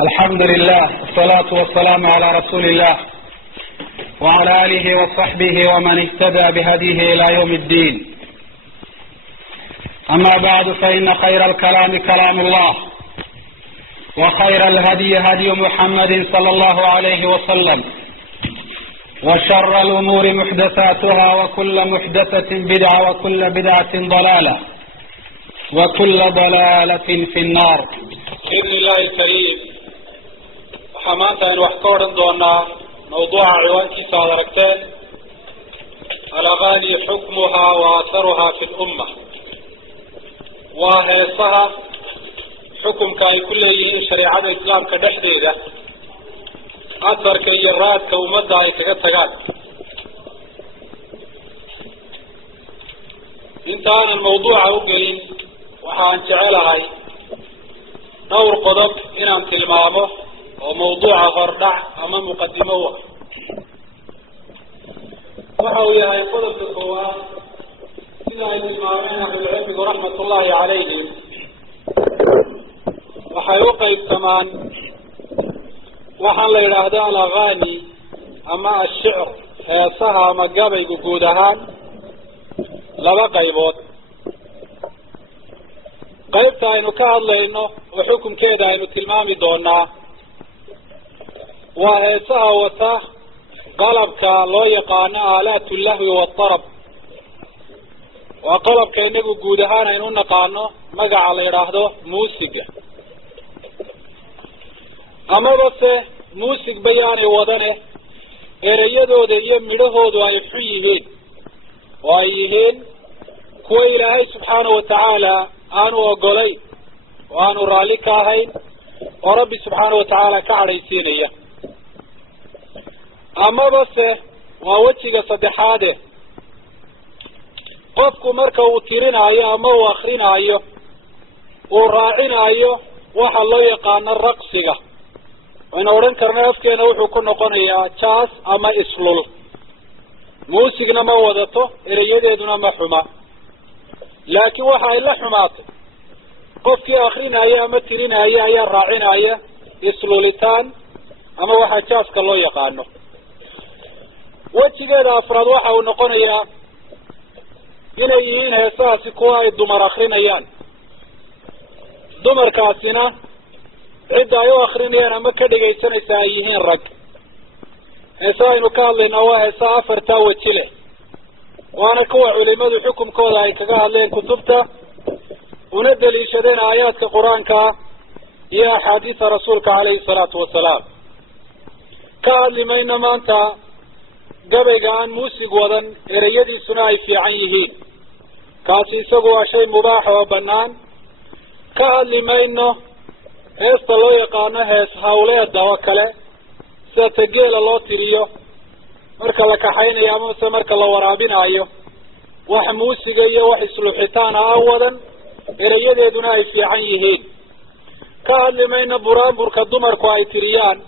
الحمد لله والصلاة والسلام على رسول الله وعلى آله وصحبه ومن اهتدى بهديه إلى يوم الدين. أما بعد فإن خير الكلام كلام الله وخير الهدي هدي محمد صلى الله عليه وسلم وشر الأمور محدثاتها وكل محدثة بدعة وكل بدعة ضلالة وكل ضلالة في النار. بإذن الله الكريم وحمانتا إن وحكورا دونا موضوع عوانكي صادركتين الأغاني حكمها وأثرها في الأمة وهيصها حكم كاي كله شريعة الإسلام كدحديدة أثر كيرات كومدها يتقطقات. انتهى الموضوع أوقلين وحان جعلها دور قضب إنام تلمامه وموضوع غردع أمام مقدمه وحاوية قضب القوات إلى إسماعيل أهل العلم ورحمة الله عليهم وحيوقع الثمان وحان ليلهداء الأغاني أما الشعر هيصها مقابي قودهان لبا قيبوت qaybta aynu ka hadlayno oo xukunkeeda aynu tilmaami doonaa waa heesaha wata qalabka loo yaqaano aalaatu lahwi waatarab waa qalabka inagu guud ahaan aynu u naqaano magaca la yidhaahdo muusiga amaba se muusig bayaanay wadane ereyadooda iyo midhahoodu ay xun yihiin oo ay yihiin kuwa ilaahay subxaanahu watacaala aanu ogolayn oo aanu raalli ka ahayn oo rabbi subxaana watacaala ka cadhaysiinaya amaba se waa wejiga saddexaade qofku marka uu tirinaayo ama uu akrinaayo uu raacinaayo waxa loo yaqaano raqsiga wayna odhan karna afkeena wuxuu ku noqonayaa jaas ama islul muusigna ma wadato ereyadeeduna ma xuma laakiin waxa ay la xumaatay qofkii akrinaya ama tirinaya ayaa raacinaya islulitaan ama waxa jaaska loo yaqaano wejigeeda afraad waxa uu noqonayaa inay yihiin heesahaasi kuwa ay dumar akrinayaan dumarkaasina cidda ay u akrinayaan ama ka dhegaysanaysa ay yihiin rag heesaha aynu ka hadlaynaa waa heesaha afartaa weji leh waana kuwa culimadu xukumkooda ay kaga hadleen kutubta una daliishadeen aayaadka qur-aanka iyo axaadiisa rasuulka calayhi salaatu wasalaam ka hadli mayno maanta gabayga aan muusig wadan ereyadiisuna ay fiican yihiin kaasi isagu waa shay mubaax oo bannaan ka hadli mayno heesta loo yaqaano hees hawleeda oo kale sida tageela loo tiriyo marka la kaxaynayo amase marka la waraabinaayo wax muusiga iyo wax isluxitaana aan wadan ereyadeeduna ay fiican yihiin ka hadli mayno buraanburka dumarku ay tiriyaan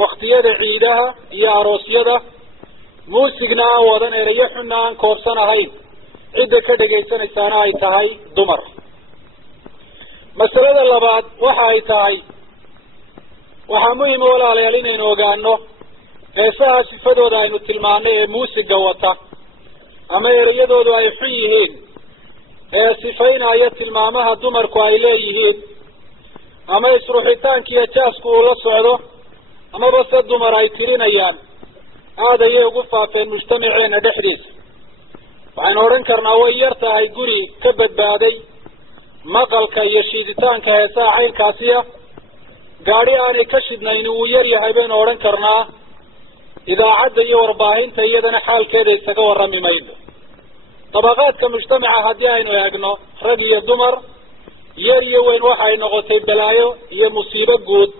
waktiyada ciidaha iyo aroosyada muusigna aan wadan ereyo xunna aan koobsan ahayn cidda ka dhegaysanaysaana ay tahay dumar. masalada labaad waxa ay tahay waxaa muhima walaalayaal inaynu ogaano heesaha sifadooda aynu tilmaanay ee muusiga wata ama ereyadoodu ay xun yihiin ee sifaynaya tilmaamaha dumarku ay leeyihiin ama isruxitaankiiyo jaasku uu la socdo amaba se dumar ay tirinayaan aada ayay ugu faafeen mujtamaceena dhexdiisa waxaynu odhan karnaa way yar tahay guri ka badbaaday maqalka iyo shiiditaanka heesaha caynkaasiya gaadhi aanay ka shidnayn wuu yar yahay baynu odhan karnaa idaacadda iyo warbaahinta iyadana xaalkeeda isaga warrami mayno dabaqaadka mujtamaca haddii aynu eegno rag iyo dumar yar iyo weyn waxay noqotay balaayo iyo musiibo guud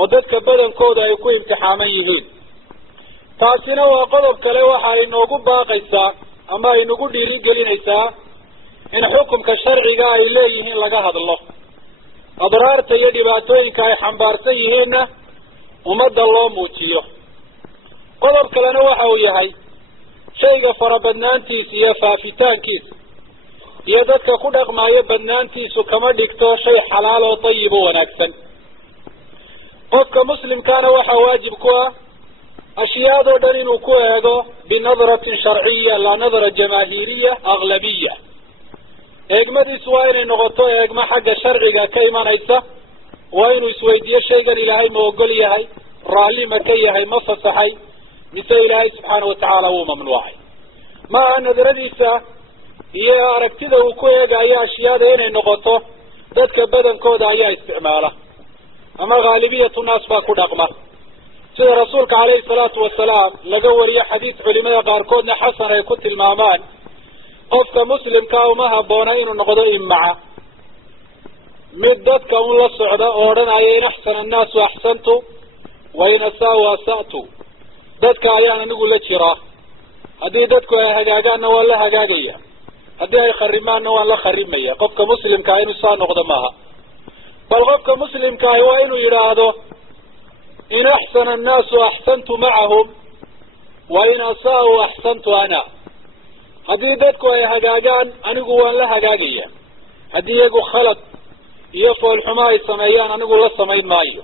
oo dadka badankooda ay ku imtixaaman yihiin taasina waa qodob kale waxa ay noogu baaqaysaa ama ay nagu dhiirigelinaysaa in xukumka sharciga ay leeyihiin laga hadlo adraarta iyo dhibaatooyinka ay xambaarsan yihiinna ummadda loo muujiyo qodob kalena waxa uu yahay shayga farabadnaantiisa iyo faafitaankiisa iyo dadka ku dhaqmaayo badnaantiisu kama dhigto shay xalaal oo tayib oo wanaagsan qofka muslimkaana waxaa waajib ku ah ashyaadoo dhan inuu ku eego binadratin sharciya laa nadra jamaahiriya aglabiya. eegmadiisu waa inay noqoto eegmo xagga sharciga ka imanaysa. waa inuu isweydiiyo shaygan ilaahay ma ogol yahay, raalli ma ka yahay, ma fasaxay, mise ilaahay subxaana watacaala wuu mamnuucay. ma aha nadradiisa iyo aragtida uu ku eegayo ashyaada inay noqoto dadka badankooda ayaa isticmaala ama haalibiyatu naas baa ku dhaqma, sida rasuulka calayhi salaatu wasalaam laga wariyo xadiis culimada qaarkoodna xasan ay ku tilmaamaan. qofka muslimkaa uma habboona inuu noqdo imaca, mid dadka un la socda oo odhanaya in axsana annaasu axsantu wa in asaa'u asa'tu. dadka ayaan anigu la jiraa, haddii dadku ay hagaagaanna waan la hagaagaya, haddii ay kharimaanna waan la kharimaya. qofka muslimkaa inuu saa noqdo maaha, bal qofka muslimkaahi waa inuu yidhaahdo in axsana annaasu axsantu macahum wa in asaa'u axsantu ana. haddii dadku ay hagaagaan anigu waan la hagaagaya, haddii iyagu khalad iyo foolxumo ay sameeyaan anigu la samayn maayo.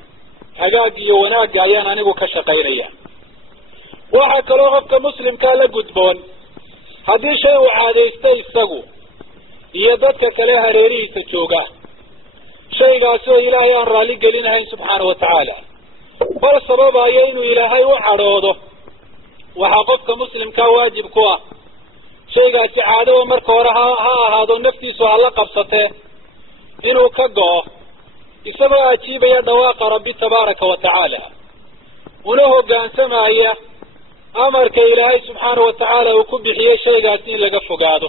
hagaag iyo wanaagga ayaan anigu ka shaqaynaya. waxaa kaloo qofka muslimkaa la gudboon haddii shay uu caadaystay isagu iyo dadka kale hareerihiisa jooga, shaygaasi oo ilaahay aan raalli gelinahayn subxaana watacaala, bal sababayo inuu ilaahay u cadhoodo, waxaa qofka muslimkaa waajib ku ah shaygaasi caadaba marka hore ha ahaado naftiisu hala qabsatee inuu ka go'o, isagoo ajiibaya dhawaaqa rabbi tabaaraka wa tacaala, una hoggaansamaya amarka ilaahay subxaana watacaala uu ku bixiyey shaygaasi in laga fogaado,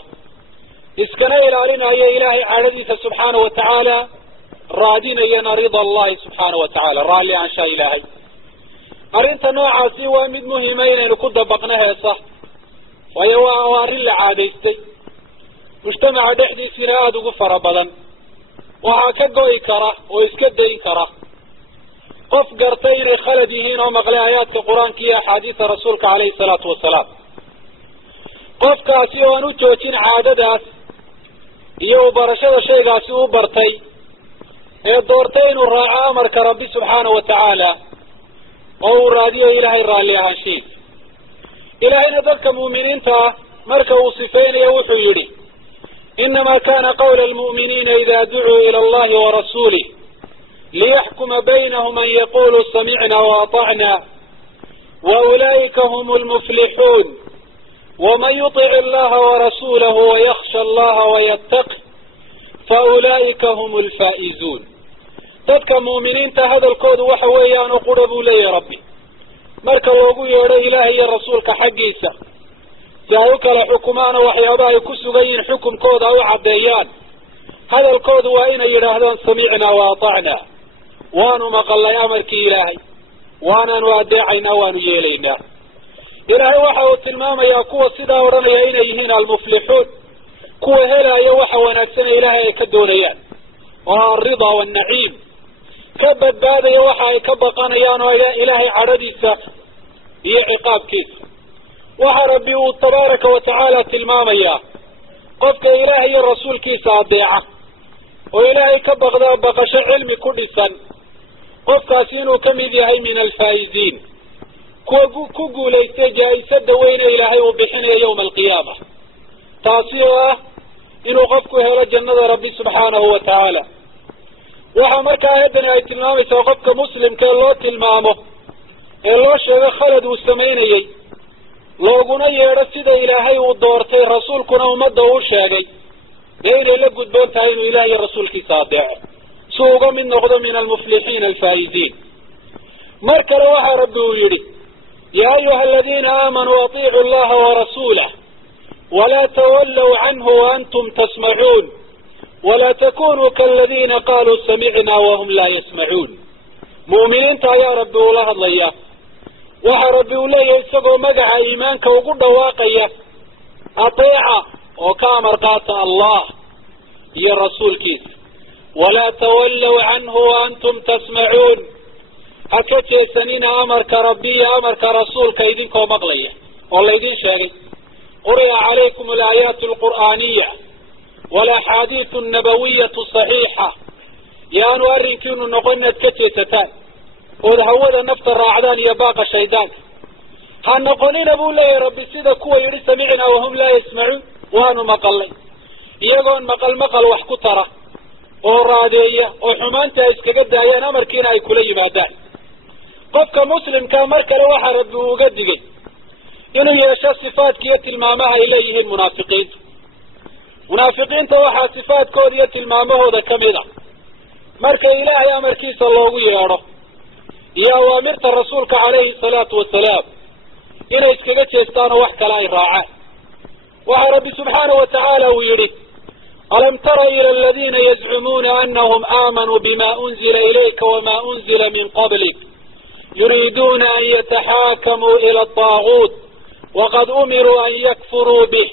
iskana ilaalinayo ilaahay cadhadiisa subxaana watacaala, raadinayana rida allahi subxaana watacaala, raalli aanshaa ilaahay. arrinta noocaasi waa mid muhima inaynu ku dabaqno heesa, waayo waa arrin la caadaystay mujtamaca dhexdiisina aada ugu fara badan. waxaa ka go'i kara oo iska dayn kara qof gartay inay khalad yihiin oo maqlay aayaadka qur-aanka iyo axaadiisa rasuulka calayhi salaatu wasalaam. qofkaasi oo aan u joojin caadadaas iyo u barashada shaygaasi u bartay ee doortay inuu raaco amarka rabbi subxaana watacaala oo uu raadiyo ilaahay raalli ahaanshihiisa. ilaahayna dadka mu'miniinta ah marka uu sifaynayo wuxuu yidhi inamaa kana qawla almu'miniina ida ducuu ila allahi warasuulih liyaxkuma baynahum an yaquluu samicna waatacna waulaa'ika hum lmuflixuun waman yutic allaha warasuulahu wayakhsha allaha wayattaqi faulaa'ika hum lfaa'izuun. dadka mu'miniinta hadalkoodu waxa weeyaan oo qura buu leeyahay rabbi marka loogu yeedho ilaahay iyo rasuulka xaggiisa si ay u kala xukumaan oo waxyaabaha ay ku sugan yihiin xukumkooda u caddeeyaan. hadalkoodu waa inay yidhaahdaan samicnaa wa atacnaa, waanu maqalnay amarkii ilaahay, waanaanu adeecaynaa, waanu yeelaynaa. ilaahay waxa uu tilmaamayaa kuwa sidaa odhanaya inay yihiin almuflixuun, kuwa helaya waxa wanaagsana ilaahay ay ka doonayaan oo alrida waannaciim, ka badbaadaya waxa ay ka baqanayaan oo ilaahay cadhadiisa iyo ciqaabkiisa. waxa rabbi uu tabaaraka wa tacaala tilmaamayaa qofka ilaahay iyo rasuulkiisa adeeca oo ilaahay ka baqda baqasho cilmi ku dhisan, qofkaasi inuu ka mid yahay min alfaa'iziin, kuwa ku guulaystay jaa-isada weyne ilaahay uu bixinayo yowma alqiyaama, taasi oo ah inuu qofku helo jannada rabbi subxaanahu wa tacaala. waxaa markaa aayadani ay tilmaamaysaa qofka muslimka ee loo tilmaamo ee loo sheego khalad uu samaynayey, looguna yeedho sida ilaahay uu doortay rasuulkuna ummadda uu sheegay, dee inay la gudboon tahay inuu ilaah iyo rasuulkiisa adeeco si uu uga mid noqdo min almuflixiina alfaa'iziin. mar kale waxaa rabbi uu yidhi yaa ayuha aladiina aamanuu atiicu allaha warasuulah walaa tawallow canhu waantum tasmacuun walaa takunuu kaaladiina qaaluu samicnaa wahum laa yasmacuun. mu'miniinta ayaa rabbi ula hadlaya. waxaa rabbi uu leeyahay isagoo magaca iimaanka ugu dhawaaqaya ateeca oo ka amar qaata allah iyo rasuulkiisa. walaa tawallow canhu waantum tasmacuun, ha ka jeesanina amarka rabbi iyo amarka rasuulka idinkoo maqlaya oo laydin sheegay. quri'a calaykum alaayaatu alqur'aaniya walaxaadiisu annabawiyatu saxiixa, yaanu arrinkiinu noqon inaad ka jeesataan ودهوذا نفط الراعدان يباق الشيطان هنقولين أبو الله يا ربي سيدا كوا يري سمعنا وهم لا يسمعون وانو مقلي يقول مقل وحكو ترى ورادية وحمانتا اسكاقد دايان أمركينا أي كلي مادان قفك مسلم كان مركا لوحا ربي وقدقي إنه يشاء صفات كية المامها إليه المنافقين منافقين توحى صفات كورية المامه ذا كميدا مركا إلهي أمركي صلى الله عليه وسلم يا وامرت الرسول عليه الصلاة والسلام إنه اسكاقد يستان وحكا لا إراعاه وحى ربي سبحانه وتعالى ويري ألم تر إلى الذين يزعمون أنهم آمنوا بما أنزل إليك وما أنزل من قبلك يريدون أن يتحاكموا إلى الطاغوت وقد أمروا أن يكفروا به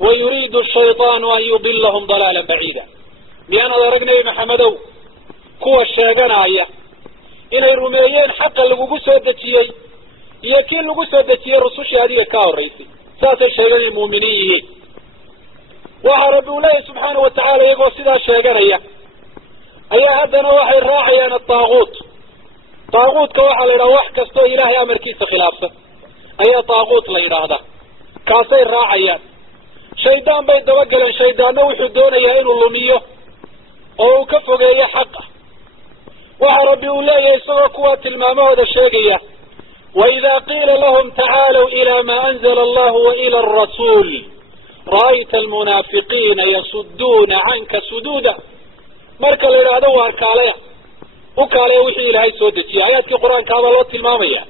ويريد الشيطان أن يضلهم ضلالا بعيدا بأن درقنا محمدو كوى الشاقان آية إن الرميين حقا لقو سودتي يكين لقو سودتي رسوشي هذه كاو الرئيسي ساس الشاقان المؤمنين وحرب الله سبحانه وتعالى يقول سيدا الشاقان آية هذا نوحي الراعي عن الطاغوت طاغوت كوحا لروح كستو إلهي أمر كيس خلافه أي طاغوت ليراهده كاسي الراعيان شيطان بيد وقلا شيطان نوحي دون يهين اللوميه أو كفق أي حقه وحربي الله يسوى قوات المامة هذا الشيقية وإذا قيل لهم تعالوا إلى ما أنزل الله وإلى الرسول رأيت المنافقين يصدون عنك سدودا مركا ليراهده واركاليه وكاليه وحي إلهي سودتي آيات في القرآن كهذا الله المامية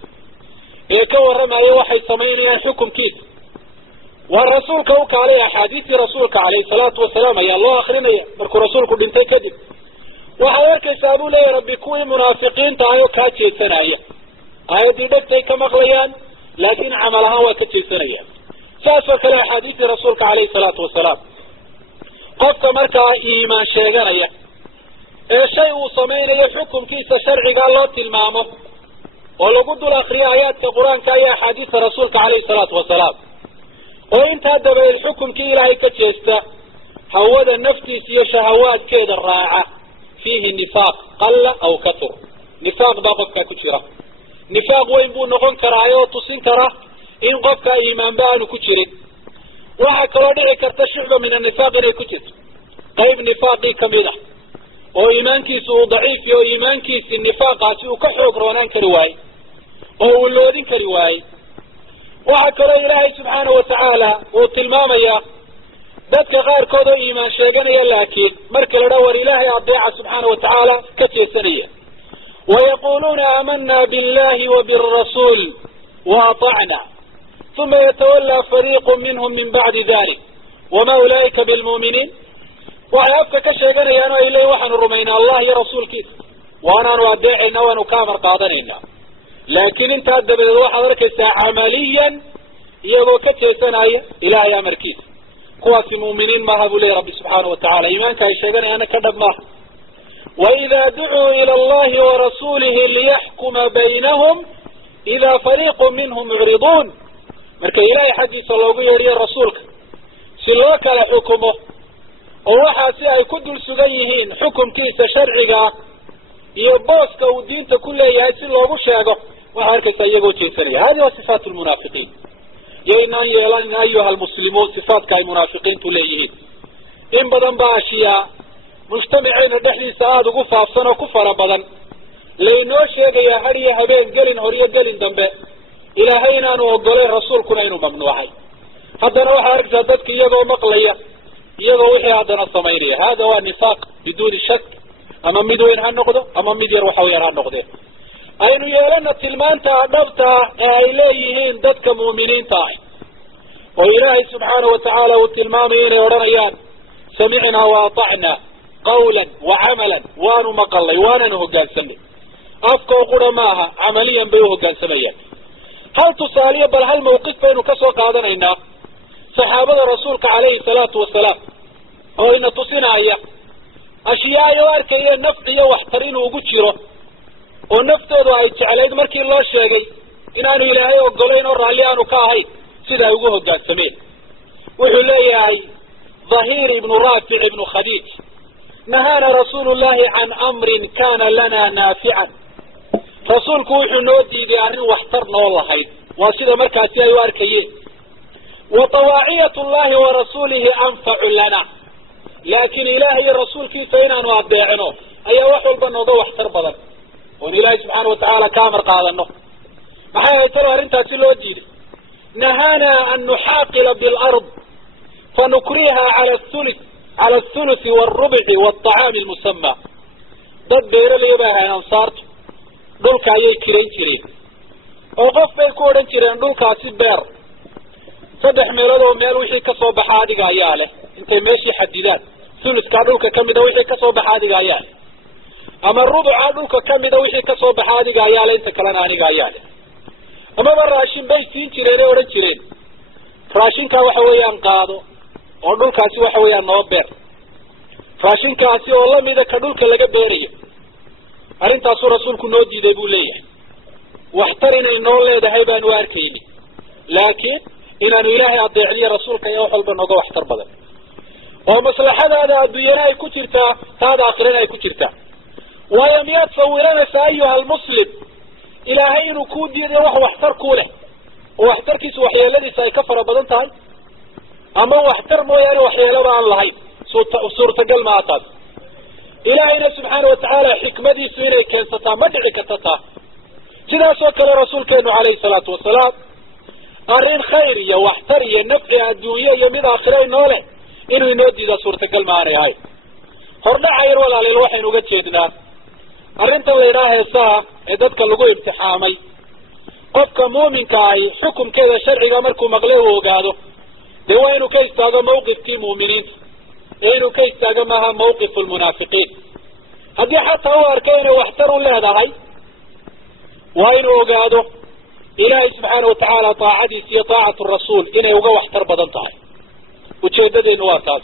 كورما يوحي سمينيان حكم كيس والرسول كوك عليه حديث رسولك عليه الصلاة والسلام يا الله آخرنا مركو رسولك بنتي كذب وحيارك يسابوا لي ربي كوي منافقين تعيو كاتشي سنايا آيات دي دكتي كمغليان لكن عملها هو كاتشي سنايا ساسوك لي حديث رسولك عليه الصلاة والسلام قفت مركا إيمان شيغانيا الشيء سمينيا حكم كيس شرعي قال الله تلمامه ولو قد الأخرية آيات كقرآن كأي حديث رسولك عليه الصلاة والسلام وإنت هذا الحكم كي إلهي كتشيستا هوذا النفتي سيو شهوات كيد الراعة فيه النفاق قل أو كثر نفاق باقفك كتشرة نفاق وين بو نقون كرايو تصين كرا إن قفك إيمان بانو كتشرين وحكا لدعي كرتشعب من النفاق إلي كتشر قيب نفاقي كمينة وإيمان كيسو ضعيف وإيمان كيس النفاق سيو كحوك رونان كرواي وولودين كرواي وحكرا إلهي سبحانه وتعالى وتلماميا ذاتك غير كودو إيمان شيئا لكن مركل دور إلهي أضيع سبحانه وتعالى كتيسانية ويقولون آمنا بالله وبالرسول وأطعنا ثم يتولى فريق منهم من بعد ذلك وما أولئك بالمؤمنين وحيافك كشيئا يانو إليه وحن الرمين الله يا رسول كيف وانا نودعنا ونكامر قادنينا لكن انت هذا بالروح حضرك عمليا يبقى كتيسانايا إلهي أمر كيف قوات المؤمنين ما هبوا لي ربي سبحانه وتعالى إيمانك يشيئا أنا كذب ما وإذا دعوا إلى الله ورسوله ليحكم بينهم إذا فريق منهم معرضون مركا إلهي حديث الله يري رسولك سلوك لحكمه ووحاسي أي كدل سغيهين حكم كيس شرعي يبوسك ودين تكون يهيسي الله شاقه وحارك سيقو تيسري هذه صفات المنافقين يينا يلان أيها المسلمون صفات كاي منافقين تليهين إن بدن باشياء مجتمعين الدحلي سعاد وقفة أفسنا وكفر بدن لأنه شيء يا هري هبين قلن هرية قلن دنبه إلى هينا نوقلي رسول كنين ممنوعي هذا نوح أرك زادتك يقو مقلية يقو وحي هذا الصميرية هذا هو النفاق بدون شك أما مدوين هالنقضة أما مدير وحوير هالنقضة أين يلنا تلمان تعدبتا إليهين ددك مؤمنين تاعي وإلهي سبحانه وتعالى والتلمامين ورنيان سمعنا وأطعنا قولا وعملا وانو مقلي وانا نهجان سمي أفكو قرماها عمليا بيهجان سميا هل تصالي بل هل موقف بينو كسو قادنا إنا صحابة رسولك عليه الصلاة والسلام هو إن تصينا إياه أشياء يواركي النفط واحترين وقتشره ونفتوضوا أي تعاليد مركي الله الشيقي إنانو إلهي وقلين وراليانو كاهي سيدا يقوه قاد سمين وحليه ظهير بن رافع بن خديج نهانا رسول الله عن أمر كان لنا نافعا rasuulku wuxuu noo diiday arrin waxtar noo lahayd waa sida markaasi ay u arkayeen wa tawaaciyatu llahi wa rasuulihi anfacu lana laakin ilaah iyo rasuulkiisa inaanu adeecno ayaa wax walba nooga waxtar badan oon ilaahay subxaana watacaala ka amar qaadano maxay ahayd talo arrintaasi loo diiday nahaana an nuxaaqila bilard fanukriha cala athuluthi waalrubci waalطacaami almusama dad beeraley bay ahayn ansaartu dhulka ayay kirayn jireen oo qof bay ku odhan jireen dhulkaasi beer 3 meelood oo meel wixii kasoo baxa adiga ayaa leh intay meeshii xadidaan thuluthka dhulka kamida wixii kasoo baxa adiga ayaa leh ama rubuca dhulka kamida wixii kasoo baxa adiga ayaa leh inta kalena aniga ayaa leh amaba raashin bay siin jireen ee odhan jireen raashinkaa waxa weeyaan qaado oo dhulkaasi waxa weeyaan noo beer raashinkaasi oo lamida ka dhulka laga beerayo arrintaasuu rasuulku noo diiday buu leeyahay waxtar inay noo leedahay baanu arkayni laakiin inaanu ilaahay adeecniyo rasuulka ayaa wax walba nooga waxtar badan oo maslaxadaada adduunyana ay ku jirtaa taada aakhirana ay ku jirtaa waayo miyaad sawiranaysaa ayuha almuslim ilaahay inuu kuu diidayo wax waxtar ku leh oo waxtarkiisu waxyeeladiisa ay ka fara badan tahay ama waxtar mooyaane waxyeelaba aan lahayn suurtagal maa taas ilaahayna subxaana watacaala xikmadiisu inay keensataa ma dhici karta taa sidaasoo kale rasuulkeenu calayhi salaatu wasalaam arrin khayr iyo waxtar iyo nafci adduunye iyo mid aakhira inoo leh inuu inoo diidaa suurtagal ma aanay ahayn hordhaca yar walaaliil waxaynu uga jeednaa arrintan la yidhaha heesaha ee dadka lagu imtixaamay qofka muuminka ahi xukumkeeda sharciga markuu maqle uu ogaado dee waa inuu ka istaago mawqifkii muuminiinta ee inuu ka istaago maaha mawqifu lmunaafiqiin haddii xataa u arkay inay waxtar u leedahay waa inuu ogaado ilaahay subxaana watacaala taacadiisa iyo taacatu rasuul inay uga waxtar badan tahay ujeedadeenu waa taas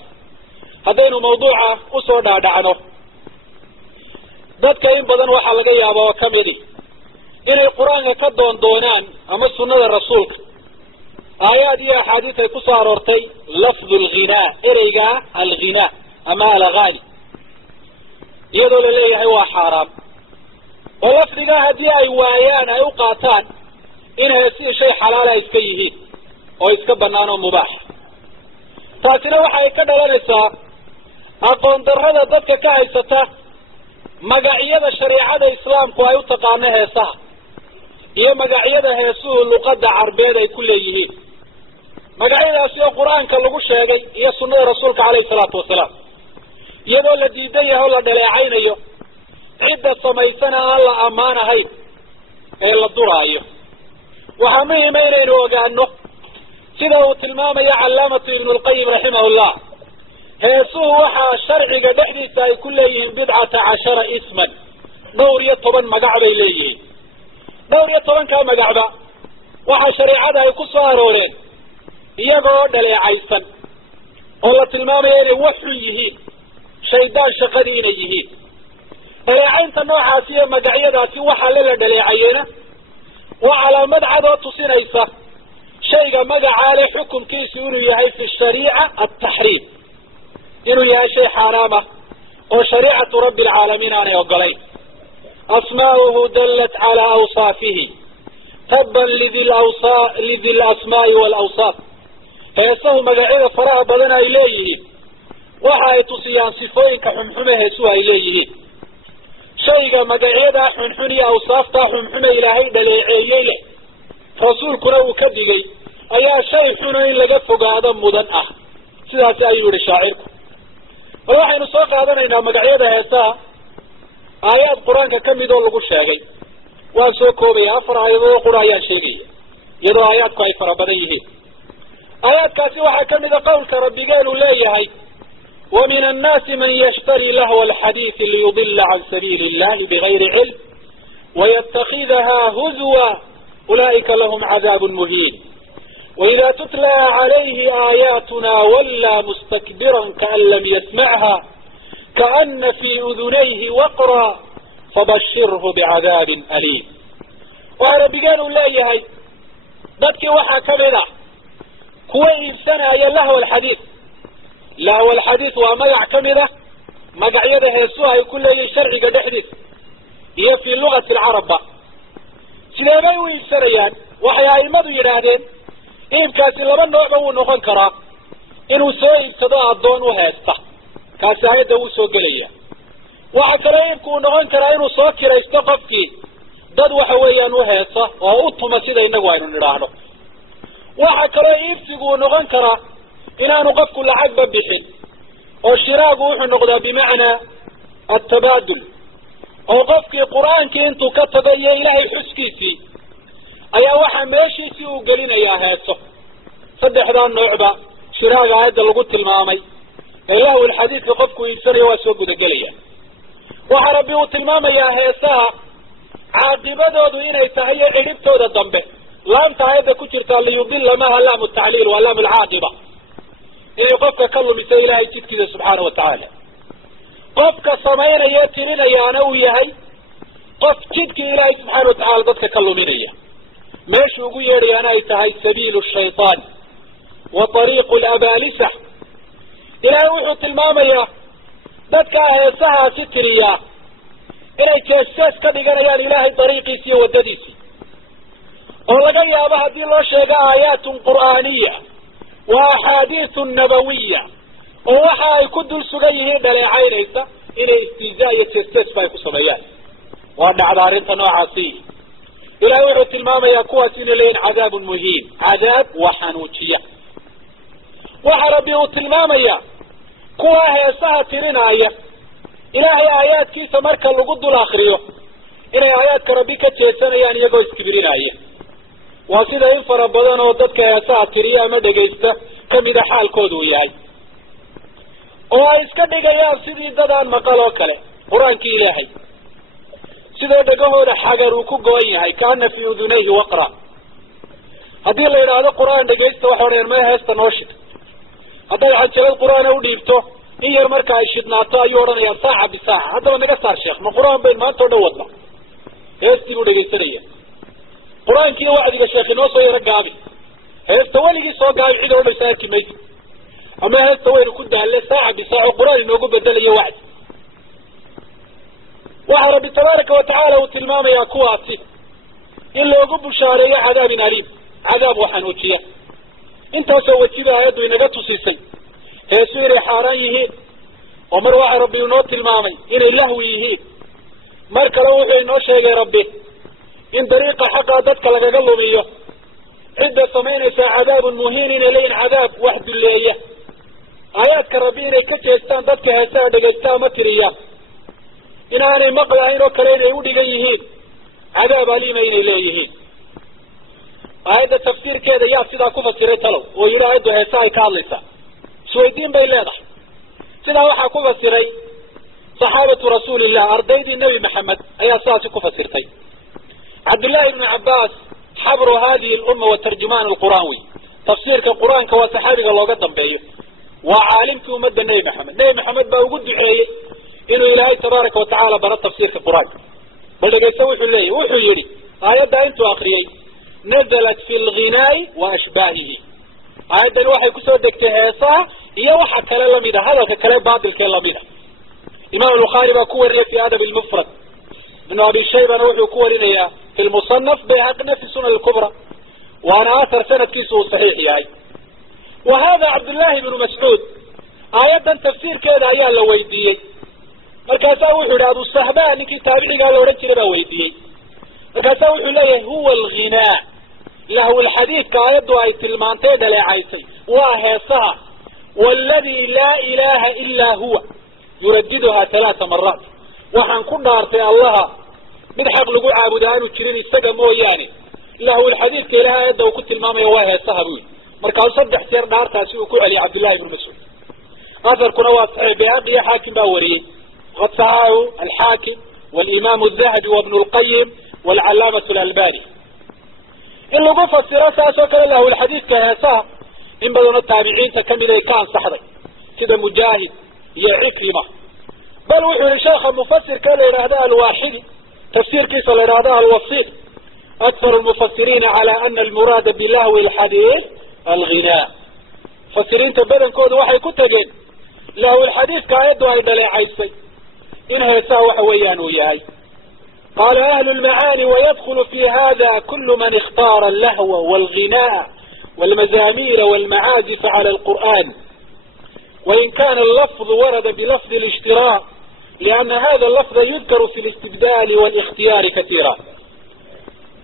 haddaynu mawduuca usoo dhaadhacno dadka in badan waxaa laga yaaba oo kamidi inay qur-aanka ka doondoonaan ama sunnada rasuulka aayaad iyo axaadiis ay kusoo aroortay lafdu alghinaa ereygaa alghinaa ama alaghaani iyadoo la leeyahay waa xaaraam oo lafdigaa haddii ay waayaan ay u qaataan in heesii shay xalaala iska yihiin oo iska banaan oo mubaaxa taasina waxa ay ka dhalanaysaa aqoon darrada dadka ka haysata magacyada shareecada islaamku ay u taqaano heesaha iyo magacyada heesuhu luqada carbeed ay ku leeyihiin magacyadaasi oo qur-aanka lagu sheegay iyo sunnada rasuulka calayhi salaatu wasalaam iyadoo la diidan yahay oo la dhaleecaynayo cidda samaysana aan la ammaan ahayn ee la duraayo waxaa muhima inaynu ogaano sida uu tilmaamayo calaamatu ibnu lqayim raximahullah heesuhu waxaa sharciga dhexdiisa ay ku leeyihiin 19 isman 12 magac bay leeyihiin 12 magacba waxaa shareecada ay ku soo arooreen iyagoo dhaleecaysan oo la tilmaamaya inay wax xun yihiin shaydaan shaqadii inay yihiin dhaleecaynta noocaasi iyo magacyadaasi waxaa la dhaleecayeena waa calaamad cad oo tusinaysa shayga magacaa leh xukunkiisu inuu yahay fi shariica ataxriim inuu yahay shay xaaraam ah oo shariicatu rabbi alcaalamiin aanay ogolayn asmaa'uhu dallat calaa awsaafihi tabban lidhi lasmaa'i waalawsaaf heesahu magacyada faraha badan ay leeyihiin waxa ay tusiyaan sifooyinka xunxume heesuhu ay leeyihiin shayga magacyadaa xunxun iyo awsaaftaa xunxume ilaahay dhaleeceeyey leh rasuulkuna uu ka digay ayaa shay xuno in laga fogaado mudan ah sidaasi ayuu yihi shaacirku bal waxaynu soo qaadanaynaa magacyada heesaha aayaad qur-aanka kamid oo lagu sheegay waan soo koobaya 4 aayadood qura ayaan sheegaya iyadoo aayaadku ay fara badan yihiin aayaadkaasi waxaa kamid a qowlka rabbigeenu leeyahay ومن الناس من يشتري لهو الحديث ليضل عن سبيل الله بغير علم ويتخذها هزوا أولئك لهم عذاب مهين وإذا تتلى عليه آياتنا ولى مستكبرا كأن لم يسمعها كأن في أذنيه وقرا فبشره بعذاب أليم وأنا بقالوا لا يهي ذاتك وحا كبدا كوين سنة يا لهو الحديث لهو الحديث ومقع كمده مقع يده يسوها يكون له شرعي قد يحدث هي في لغة العرب sideebay u iibsanayaan waxay aimadu yidhaahdeen iibkaasi laba noocba wuu noqon karaa inuu soo iibsado addoon u heesta kaasi aayadda wuu soo gelaya waxa kale iibku uu noqon karaa inuu soo kiraysto qofkii dad waxa weeyaan u heesa oo u tuma sida inagu aynu nidhaahno waxa kaloo iibsigu uu noqon karaa inaanu qofku lacagba bixin oo shiraagu wuxuu noqdaa bimacnaa atabaadul oo qofkii qur-aankii intuu ka tago iyo ilaahay xuskiisii ayaa waxaa meeshiisii uu gelinayaa heeso saddexdaa noocba shiraaga aayadda lagu tilmaamay ee lahwil xadiidka qofku iibsanayo waa soo gudagelaya waxaa rabbi uu tilmaamayaa heesaha caaqibadoodu inay tahay iyo cidhibtooda dambe laamta aayadda ku jirtaa liyudila maaha laamu tacliil waa laamu lcaaqiba inay qofka ka lumiso ilaahay jidkiisa subxaana watacaala qofka samaynaya tirinayaana uu yahay qof jidkii ilaahay subxaana watacaala dadka ka luminaya meeshu ugu yeedhayaana ay tahay sabiilu shaytaan wa ariiqu labaalisa ilaahay wuxuu tilmaamayaa dadkaa heesahaasi tiriyaa inay jees-jees ka dhiganayaan ilaahay dariiqiisi iyo waddadiisii oo laga yaabo haddii loo sheego aayaatun qur'aaniya wa axaadiisun nabawiya oo waxa ay ku dul sugan yihiin dhaleecaynaysa inay istihzaa iyo jees-jeesba ay ku sameeyaan waa dhacda arrinta noocaasi ilaahay wuxuu tilmaamayaa kuwaas inay leeyihin cadaabun muhiin cadaab waa xanuujiya waxa rabbi uu tilmaamayaa kuwa heesaha tirinaaya ilaahay aayaadkiisa marka lagu dul akriyo inay aayaadka rabbi ka jeesanayaan iyagoo iskibrinaya waa sida in fara badan oo dadka heesaha tiriya ama dhegaysta kamida xaalkooda uu yahay oo ay iska dhigayaan sidii dad aan maqal oo kale qur-aankii ilaahay sidoo dhegahooda xagar uu ku go-an yahay kaana fii udunayhi waqra haddii la yidhaahdo qur-aan dhegaysta waxa odhanayaan maya heesta noo shid hadday canjalad qur-aana u dhiibto in yar marka ay shidnaato ayuu odhanayaa saaca bisaaca haddaba naga saar sheekh ma qur-aan bayn maanta o dhan wadna heestii buu dhegaysanaya qur-aankiiyo wacdiga sheekh inoo soo yaro gaabi heesta weligii soo gaabi cid odhanaysa arki maysa ama heesta waynu ku daalle saaca bisaaca oo qur-aan inoogu bedelayo wacdi waxaa rabbi tabaaraka watacaala uu tilmaamayaa kuwaasi in loogu bushaareeyo cadaabin aliim cadaab wa xanuujiya intaasoo wejiba aayaddu inaga tusisay heesu inay xaaraan yihiin oo mar waxa rabbi inoo tilmaamay inay lahwi yihiin mar kale wuxuu inoo sheegay rabbi in dariiqa xaqaa dadka lagaga lumiyo cidda samaynaysaa cadaabun muhiin inay leeyihin cadaab wax dulleeya aayaadka rabbi inay ka jeestaan dadka heesaha dhegaysta ama tiriya inaanay maqlahayn oo kale inay u dhigan yihiin cadaab aliima inay leeyihiin aayadda tafsiirkeeda yaa sidaa ku fasiray talow oo yidhi aayaddu heesa ay ka hadlaysaa isweydiin bay leedahay sidaa waxaa ku fasiray saxaabatu rasuulillah ardaydii nebi maxamed ayaa sidaasi ku fasirtay cabdullaahi ibnu cabbaas xabru hadihi lumma wa tarjumaan alqur'aan wey tafsiirka qur-aanka waa saxaabiga looga dambeeyo waa caalimkii ummadda nebi maxamed baa ugu duceeyey inuu ilaahay tabaaraka watacaala baro tafsiirka qur-aanka bal dhegaysta wuxuu leeyahy wuxuu yidhi aayaddaa intuu akriyey nazalat fi lghinaa'i wa ashbaahihi aayaddani waxay kusoo degtay heesaha iyo waxa kale lamid a hadalka kale baatilkee lamid a imaam bukhaari baa ku warinaya fi adab lmufrad ibnu abi shaybana wuxuu ku warinayaa fi lmusanaf bayhaqina fi sunan lkubra waana athar sanadkiisu uu saxiix yahay wa hada cabdullaahi ibnu mascuud aayaddan tafsiirkeeda ayaa la weydiiyey markaasaa wuxuu yidhi abu sahba ninkii taabicigaa la odhan jiray baa weydiiyey markaasaa wuxuu leeyahay huwa alghinaa lahwilxadiidka aayaddu ay tilmaantay dhaleecaysay waa heesaha waaladi laa ilaaha ilaa huwa yuradiduhaa 3 maraat waxaan ku dhaartay allaha mid xaq lagu caabuda aanu jirin isaga mooyaane lahwilxadiidka ilahay aayadda uu ku tilmaamaya waa heesaha buu yidhi markaasuu 3 jeer dhaartaasi uu ku celiyay cabdullahi ibnu mascuud aharkuna waa saxiix bayhaqi iyo xaakim baa wariyey qad saxahu alxaakim walimaamu adahabi wabnu lqayim waalcalaamatu alalbani in lagu fasiro saas oo kale lahwilxadiidka heesaha in badanoo taabiciinta kamid ay ka ansaxday sida mujaahid iyo cikrima bal wuxuu yihi sheekha mufasirka la yidhaahda alwaaxidi tafsiirkiisa la yidhahda alwasiq akharu lmufasiriina cala ana almuraada bilahwi alxadiid alghinaa mufasiriinta badankoodu waxay ku tegeen lahwilxadiidka aayaddu ay dhaleecaysay in heesaha waxa weeyaan uu yahay قال أهل المعاني ويدخل في هذا كل من اختار اللهو والغناء والمزامير والمعازف على القرآن، وإن كان اللفظ ورد بلفظ الاشتراء، لأن هذا اللفظ يذكر في الاستبدال والاختيار كثيرا.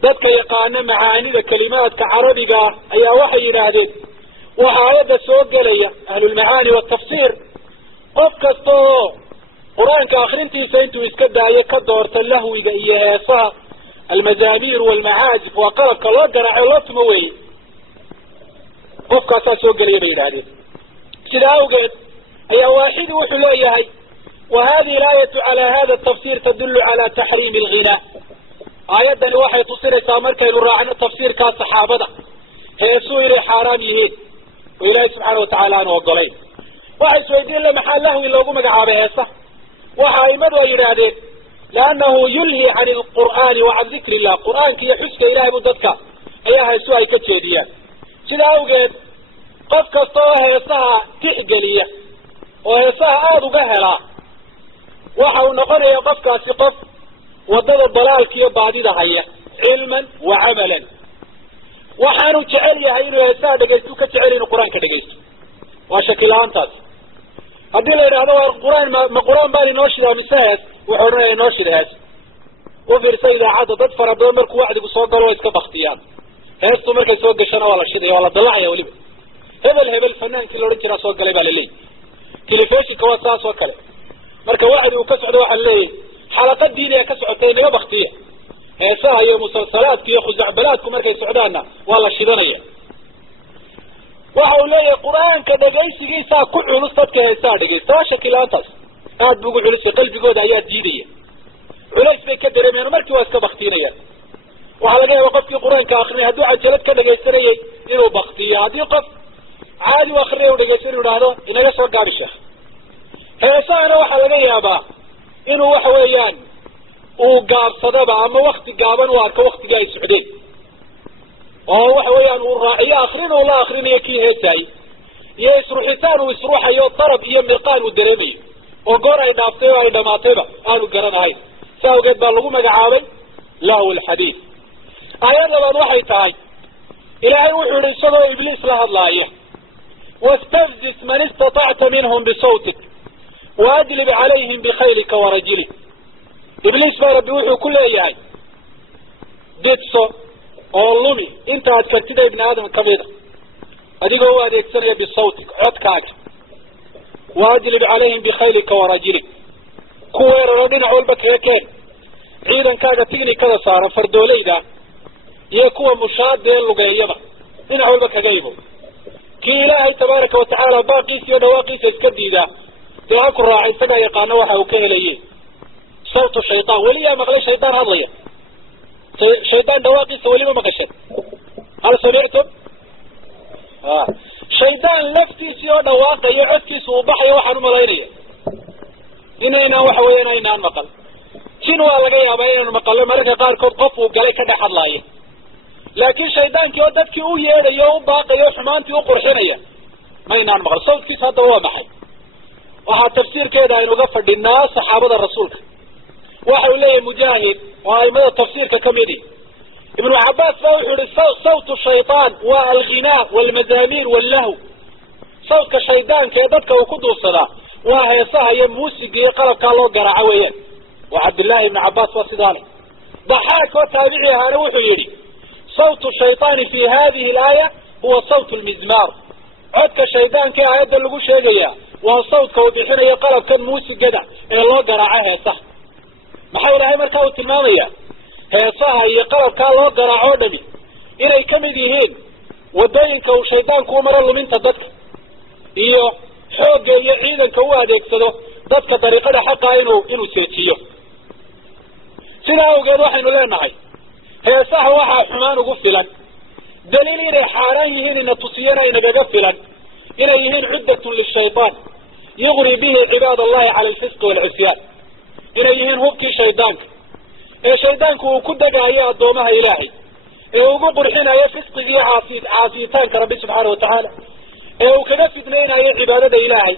dadka yaqaana macaanida kalimaadka carabiga ayaa waxay yidhaahdeen waxa aayadda soo gelaya ahlulmacaani watafsiir qof kasta oo qur-aanka akrintiisa intuu iska daayo ka doorta lahwiga iyo heesaha almazaamiir walmacaazif waa qalabka loo garaaco loo tumo weeye, qofkaasaa soo gelaya bay yidhaahdeen. sidaa awgeed ayaa waaxidi wuxuu leeyahay wa hadihi alaayatu calaa hada tafsiir tadullu calaa taxriimi alghinaa. aayaddani waxay tusinaysaa markaynu raacno tafsiirkaa saxaabada heesuu inay xaaraam yihiin oo ilaahay subxaana watacaala aanu ogolayn. waxa isweydiin le maxaa lahwi loogu magacaabay heesa? waxa aimadu ay yidhaahdeen liannahu yulhi can alqur'aani wa can dikri illah, qur'aanka iyo xuska ilahay bu dadka ayaa heesu ay ka jeediyaan. sidaa awgeed qof kasta oo heesaha tixgeliya oo heesaha aada uga helaa waxa uu noqonaya qofkaasi qof wadada dalaalka iyo baadida haya cilman wa camalan. waxaanu jecel yahay inuu heesaha dhegaysto ka jecel inuu qur-aanka dhegaysto, waa shaki la-aantaas. haddii la yidhahdo waa qur-aan ma qur-aan baan inoo shidaa mise hees, wuxuu odhanaya inoo shida hees. u fiirsa idaacadda dad fara badan markuu wacdigu soo galo way iska baktiyaan, heestu markay soo gashana waa la shidaya, waa la dalacaya. weliba hebel fanaankii la odhan jiraa soo galay baa laleeyahy. telefishinka waa saas oo kale, marka wacdi uu ka socdo waxaa laleeyahy xalaqad diiniya ka socotay naga baktiya. heesaha iyo musalsalaadka iyo khusacbalaadku markay socdaanna waa la shidanaya. waxa uu leeyahay qur-aanka dhegaysigiisaa ku culus dadka heesaha dhegaysta, waa shaki la-aantaas aad bu ugu culusay, qalbigooda ayaa diidaya, culays bay ka dareemayaan, markii waa iska baktiinayaan. waxaa laga yaaba qofkii qur-aanka akrinay hadduu cajalad ka dhegaysanayay inuu baktiyo, haddii qof caadi u akrinaya u dhegaysan inu idhaahdo inaga soo gaadhi sheekh. heesahana waxaa laga yaabaa inuu waxa weeyaan uu gaabsadaba ama wakti gaaban u arko waktigii ay socdeen, oo waxa weeyaan uu raaciyo akrin uu la akrinayo kii heesaay, iyo isruuxitaan uu isruuxayo darab iyo mirqaan uu dareemayo, oo goor ay dhaaftay oo ay dhamaatayba aanu garanahayn. si awgeed baa lagu magacaabay lahw alxadiid. aayad labaad waxay tahay ilaahay wuxuu yihi isagoo ibliis la hadlaaya wastafzis man istatacta minhum bisawtik waadlib calayhim bikhaylika warajlik. ibliis baa rabbi wuxuu ku leeyahay didso oo lumi inta aad kartida ibni aadam kamida adigoo u adeegsanaya bisawtik codkaaga, waadlib calayhim bikhaylika warajlik, ku weeraro dhinac walba kaga keen ciidankaaga tignikada saaran fardoolayda iyo kuwa mushaada ee lugeeyaba dhinac walba kaga imo. kii ilaahay tabaaraka watacaala baaqiisa iyo dhawaaqiisa iska diidaa dee ha ku raaca, isagaa yaqaano waxa uu ka helaye. sawtu shaytaan, weli yaa maqlay shaydaan hadlaya? shaydaan dhawaaqiisa weliba maqashan? hal samictum? shaydaan laftiisii oo dhawaaqayo codkiisa uu baxayo waxaan umalaynaya inaynaan waxa weya inaynaan maqal. jin waa laga yaabaa inaanu maqalno mararka qaarkood qof uu galay ka dhex hadlaaya, laakiin shaydaankii oo dadkii u yeedhayo o u baaqayo o xumaantii u qurxinaya maynaan maqal. sawtkiisa haddaba waa maxay? waxaa tafsiirkeeda aynuga fadhinaa saxaabada rasuulka. waxa uu leeyahay mujaahid oo aimada tafsiirka kamidi, ibnu cabaas baa wuxuu yihi sawtu shaytaan waa alghinaa walmazaamiir wallahu. sawtka shaydaanka ee dadka uu ku duubsadaa waa heesaha iyo muusiga iyo qalabkaa loo garaaco weeyaan. waa cabdullaahi ibnu cabaas waa sidaale. daxaak oo taabici ahaana wuxuu yihi sawtu shaytaani fi hadihi alaaya huwa sawt lmizmaar. codka shaydaanka ee aayadda lagu sheegaya waa sawtka uu bixinayo qalabkan muusigada ee loo garaaco heesaha. maxaa ilaahay markaa uu tilmaamaya heesaha iyo qalabkaa loo garaaco o dhami inay kamid yihiin wadooyinka uu shaydaanku u maro luminta dadka iyo xoogga iyo ciidanka u adeegsado dadka dariiqada xaqaa inuu seejiyo. sidaa awgeed waxaynu leenahay heesaha waxaa xumaan ugu filan daliil inay xaaraan yihiin ina tusiyana inagaga filan inay yihiin cuddatun lishaytaan yugri bihi cibaad allahi cala alfisqi waalcisyaan, inay yihiin hubkii shaydaanka ee shaydaanku uu ku degaayo addoomaha ilaahay ee ugu qurxinayo fisqigiiyo caasiyitaanka rabbi subxaana watacaala, ee uu kaga fidnaynayo cibaadada ilaahay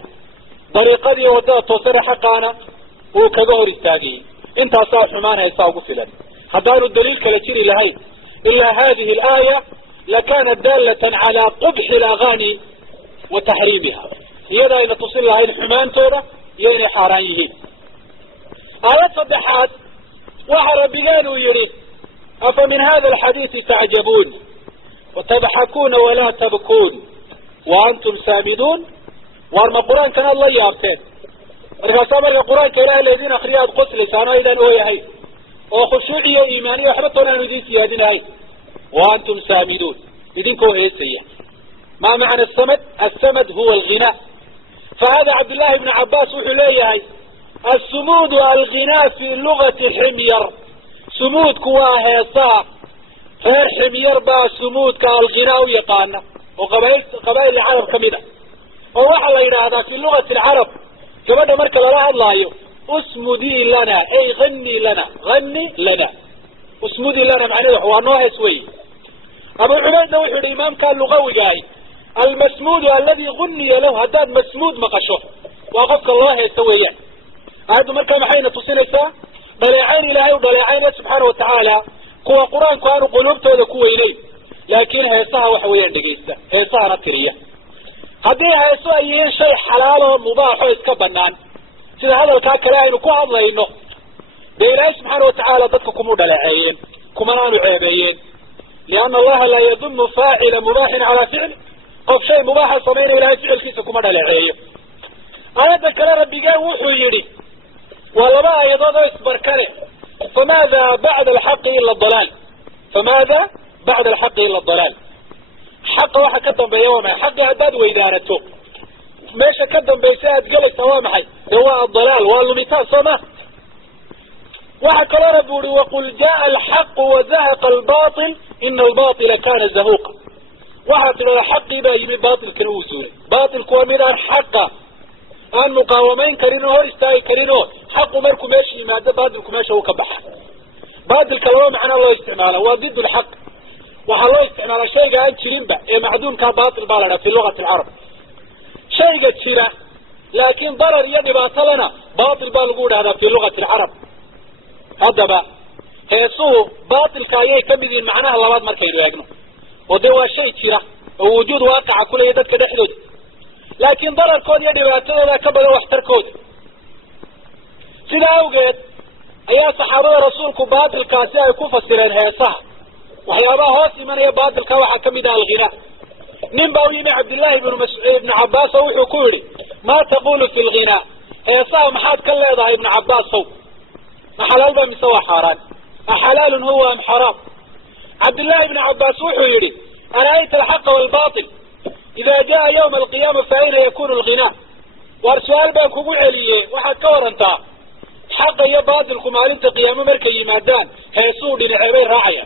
dariiqadii waddada toosane xaqaana uu kaga hor istaagayey. انت أصاب حمانة يساوق فلان هدانوا الدليل كالجيري لهي إلا هذه الآية لكانت دالة على قبح الأغاني وتحريمها يدا إن تصل لها الحمان تورا يعني حارانيهين آيات صدحات وحر بلانو يريد أفمن هذا الحديث تعجبون وتضحكون ولا تبكون وأنتم سامدون وارما قرآن كان الله يابتين ورقا سامر القرآن كلا الذين أخريات قتل لسانا إذا أويا هاي وخشوعية إيمانية وحبطنا ندين سيادنا هاي وأنتم سامدون بدينكو هي السيئة ما معنى السمد؟ السمد هو الغناء فهذا عبد الله بن عباس وحليه هاي السمود الغناء في اللغة حمير سمود كواها صاع غير حمير با سمود كالغناء يقانا وقبائل العرب كميدة ووحل إلى هذا في لغة العرب كما مركز الله اسمدي لنا أي غني لنا اسمدي لنا معناه هو نوع سوي أبو عبيد وحي الإمام كان لغوي جاي المسمود الذي غني له هداد مسمود مقشه وقفك الله يسوي هذا مركز محينة تصلسة ضليعين إلهي وضليعين سبحانه وتعالى كوا قرآن كانوا قلوبته لكوا إليه لكن هيساها وحويان دقيسة هيساها نطرية هذه هيساها أي شيء حلال ومباح ويسكبنان سيدا هذا الكاكلاين وكوا الله إنه بإلهي سبحانه وتعالى ضدكم ضليعين كمنان عيبين لأن الله لا يضم فاعل مباح على فعل قف شيء مباح صمين إلهي فعل كيسا كمنا ضليعين هذا الكلام ربي قال وحويني والله ما يضاد يصبر كره فماذا بعد الحق إلا الضلال فماذا بعد الحق إلا الضلال حق واحد كدن بيومه حق عداد وإدارته ماشا كدن بيساد قلت توامحي هو الضلال والمثال صماه واحد كلا ربوري وقل جاء الحق وزهق الباطل إن الباطل كان زهوقا واحد تقول الحق يبقى يجيب باطل كنوسوري باطل كواميران حقا أن مقاومين كرينو هورستاي كرينو حقه مركو ماشي المادة باطل ماشي هو كبحة باطل كلام معنى الله استعماله وضد الحق وحالله استعماله شيء قاعد تشيرين بقى معدون كباطل بالنا في لغة العرب شيء قد تشيره لكن ضرر يدي باطلنا باطل بالقول هذا في لغة العرب هذا بقى هيسو باطل كايه كمدين معناها الله بعد مركينو يقنو ودوا شيء تشيره ووجود واقع كل يدك كده حدود لكن ضرر كود يدي باطلنا كبدا واحتر كود سيدا اوجد ايا صحابة رسولك باطل كاسي يكون فسرين هيساها وحيابا هوسي من يباطل كوحا كمدا الغناء ننباويني عبد الله بن عباس وحو كوري ما تقول في الغناء هيساها محاد كلا يضع ابن عباس هو محلال بهم سوى حاران أحلال هو أم حرام عبد الله بن عباس وحو يري أرأيت الحق والباطل إذا جاء يوم القيامة فأين يكون الغناء وارسوال بهم كبو عليه وحد كور انتا حق يا باطل كمالين قيامة مركي مادان هيسو لنعبين راعيا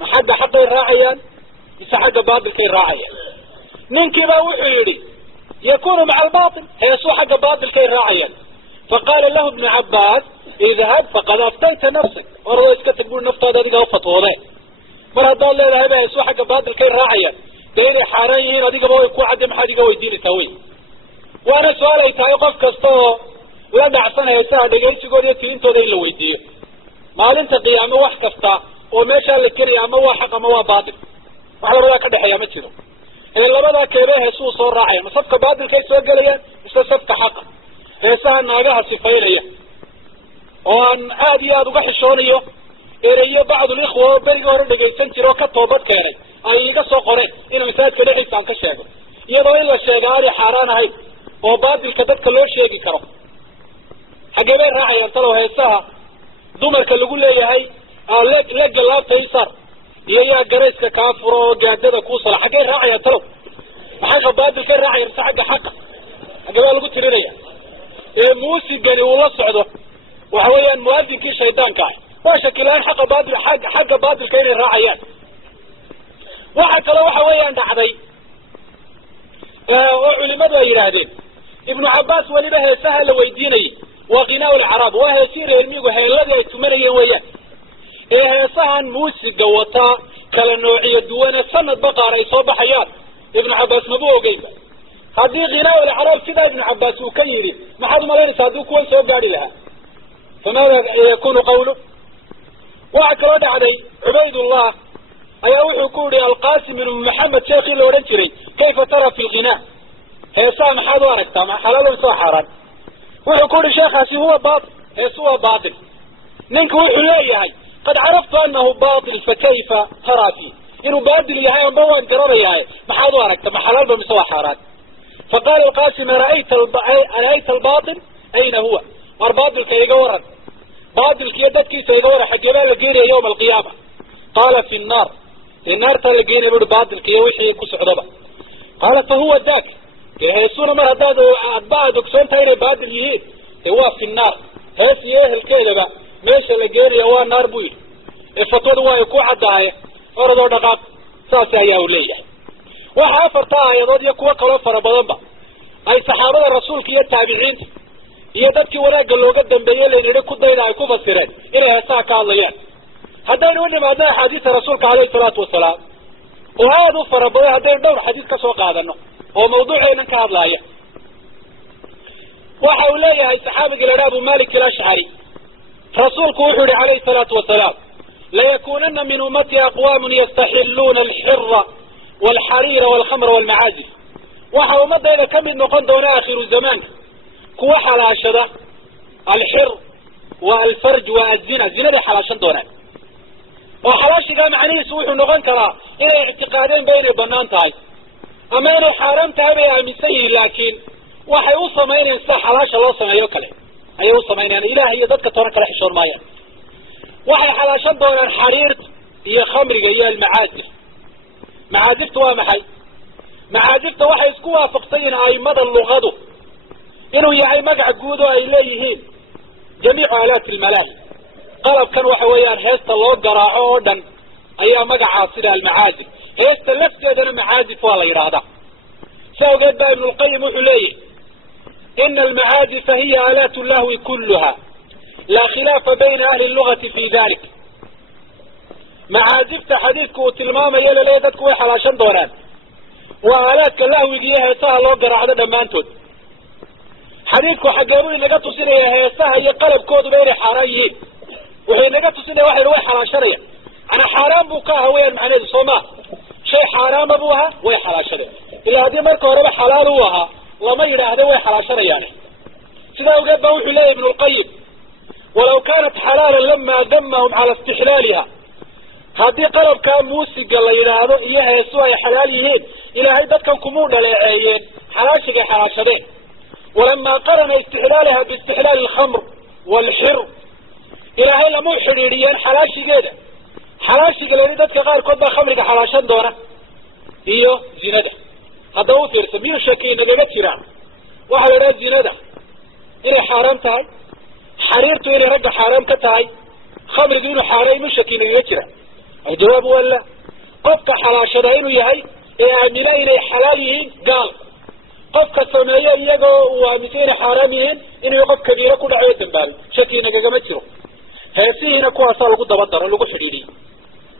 ما حد حق راعيا بس حق باطل كي راعيا ننكي با وحو يري يكون مع الباطل هيسو حق باطل كي راعيا فقال له ابن عباس اذهب فقد افتيت نفسك ورضا يسكت تقول نفط هذا ديقا وفتوضي مرة دال له هبا يسو حق باطل كي راعيا ديني حارين هنا ديقا بوي كو عدم حديقا ويديني توي وانا سؤالي تايقف كستو ولا دعسنا يساها ديقا يقول يتين دين لو يديه مالين قيامة واح كستا وماشا لكري اما هو حق اما هو باطل وحلا رضا كده حيامة تيرو إلا لبدا كيبه يسو صور راعيا مصفك باطل كي سوى قليا استسفت حقا هيساها ناقاها سفايرية وان آدي آدو قحشونيو إيريو بعض الإخوة بريقوا رده جيسان تيرو كتوبت كيري أي قصو قرين إنو مثال كده حيثان كشاقو يدو إلا الشيقاري حاران هاي وباطل كددك لو شيقي كرو حقيبين راعي يرتلو هيساها دومرك اللي قول لي هاي لق اللابتا يسار يا قريسك كافرو جادده كوصلا حقين راعي يرتلو حاجة باطل كين راعي يرسا حق حقا حقيبين اللي قلت لي موسيقى ولا صعده وحويا مؤذن كي شيطان كاي وشكلان حق باطل كين الراعيان وحكى له وحويا دعدي وعلماء يرادين ابن عباس ولبه سهل ويديني وغناء العرب وهي سير الميغو هي الذي يتمنى وياه هي صهن موسيقى وطا كلا نوعية دوانة سنة بقرة يصوب حياة ابن عباس مبوه قيمة هذه غناء العرب كده ابن عباس وكيري ما حد ملاني صادوك ويسوب قاري لها فماذا يكون قوله؟ وعكرد علي عبيد الله أي أوحي كوري القاسم بن محمد شيخي الأورنجري كيف ترى في الغناء هيسام حضارك تمام حلال وصحرا وحي كوري شيخاسي هو باطل هو باطل ننك وحي هاي قد عرفت أنه باطل فكيف ترى فيه إنه باطل هاي ومبوان قراري هاي ما حضارك تمام حلال بمسوى حرات فقال القاسم رأيت الباطل أين هو والباطل كي يقورد باطل كي يدد كي سيقورد حق يبال القيري يوم القيامة قال في النار تلقينا بيقول باطل كي يوحي يكو سعودبا قال فهو ذاك كي هيسونا مر هداد أتباع دكسون تايري باطل يهيد هو في النار هيس يهل كيلبا ميشا القيري هو النار بويل الفتوى هو يكو عداية وردو دقاق ساسا يوليه waxa afarta aayadood iyo kuwa kale fara badan ba ay saxaabada rasuulka iyo taabiciinta iyo dadkii wanaagga looga dambeeyay leeyahay ku dayda ay ku fasireen inay heesaa ka hadlayaan haddaynu u nimaadno xadiiska rasuulka calayhi salaatu wasalaam oo aad u fara badan haddaynu dhowr xadiis ka soo qaadano oo mawduuceena ka hadlaya waxa uu leeyahay saxaabiga la Abu Malik al-Ash'ari rasuulku wuxuu yiri calayhi salaatu wasalaam la yakunanna min ummati aqwamun yastahilluna al-hirra والحرير والخمر والمعازف waxa ummadayda kamid noqon doona aakhiru zamaanka kuwa xalaashada alxir wa alfarj wa azina zinada xalaashan doonaan oo xalaashiga macnihiisu wuxuu noqon karaa inay i'tiqaadeen bayna banaan tahay ama inay xaraam tahay bay aaminsan yihiin laakiin waxay u sameeyeen sida xalaasha loo sameeyo kale ayay u sameeyeen ilaahay iyo dadka toona kala xishoon maayaan waxay xalaashan doonaan xariirta iyo khamriga iyo almacaazif معازفت وامحي معازفت waxay isku waafaqsan aimada luqadu inuu yahay magac guud oo ay leeyihiin jamiic aalaat almalahi qalab kan waxa weeyaan heesta loo garaaco oo dhan ayaa magaca sida almaazif heesta lafteedana maazif waa la yiraahdaa sawgeed ibn al-qayyim wuxuu leeyahay in almaazif hiya aalaat allahwi kullaha la khilafa bayna ahli al-lughati fi dhalik معازفت حديثك وتلماما يلا ليه دادك وي حلاشان دونان وآلاتك اللهوي جيه هيساها لو قرعنا دمانتود حديثك حقاروي نقاطو سنة هيساها يقلب كودو بيري حرايين وهي نقاطو سنة واحد روي حلاشانية أنا حرام بوكاها وين معنى الصوماء شيء حرام أبوها وي حلاشانية إلا هذه مركة وربا حلالوها وما يرى هذا وي حلاشانية يعني سيدا وقال بوحي ليه ابن القيم ولو كانت حلالا لما دمهم على استحلالها هذه قلب كان موسيقى الله ينادو إياها يسوى حلاليين إلى هيدا كان كمون للعيين حلاشك حلاشدين ولما قرن استحلالها باستحلال الخمر والحر إلى هاي لمو حريريين حلاشي جيدا حلاشك اللي ردتك غير كودة خمرك حلاشان دورة إيو زينادة هذا هو ترسم ميو شاكين ندقى تيران واحد راد زينادة إلي حرام تاي حريرتو إلي رقى حرام تاي خمر دينو حرام ميو شاكين ندقى تيران الجواب ولا قفك حلاشة إنه يهي أمنا إلي حلاليين قال قفك سمايا يقو ومثين حراميين إنه يقف كبيرة كل عيد بال شكينا قمتره هاسيهنا كوا صالقوا دبطر لقوا حريري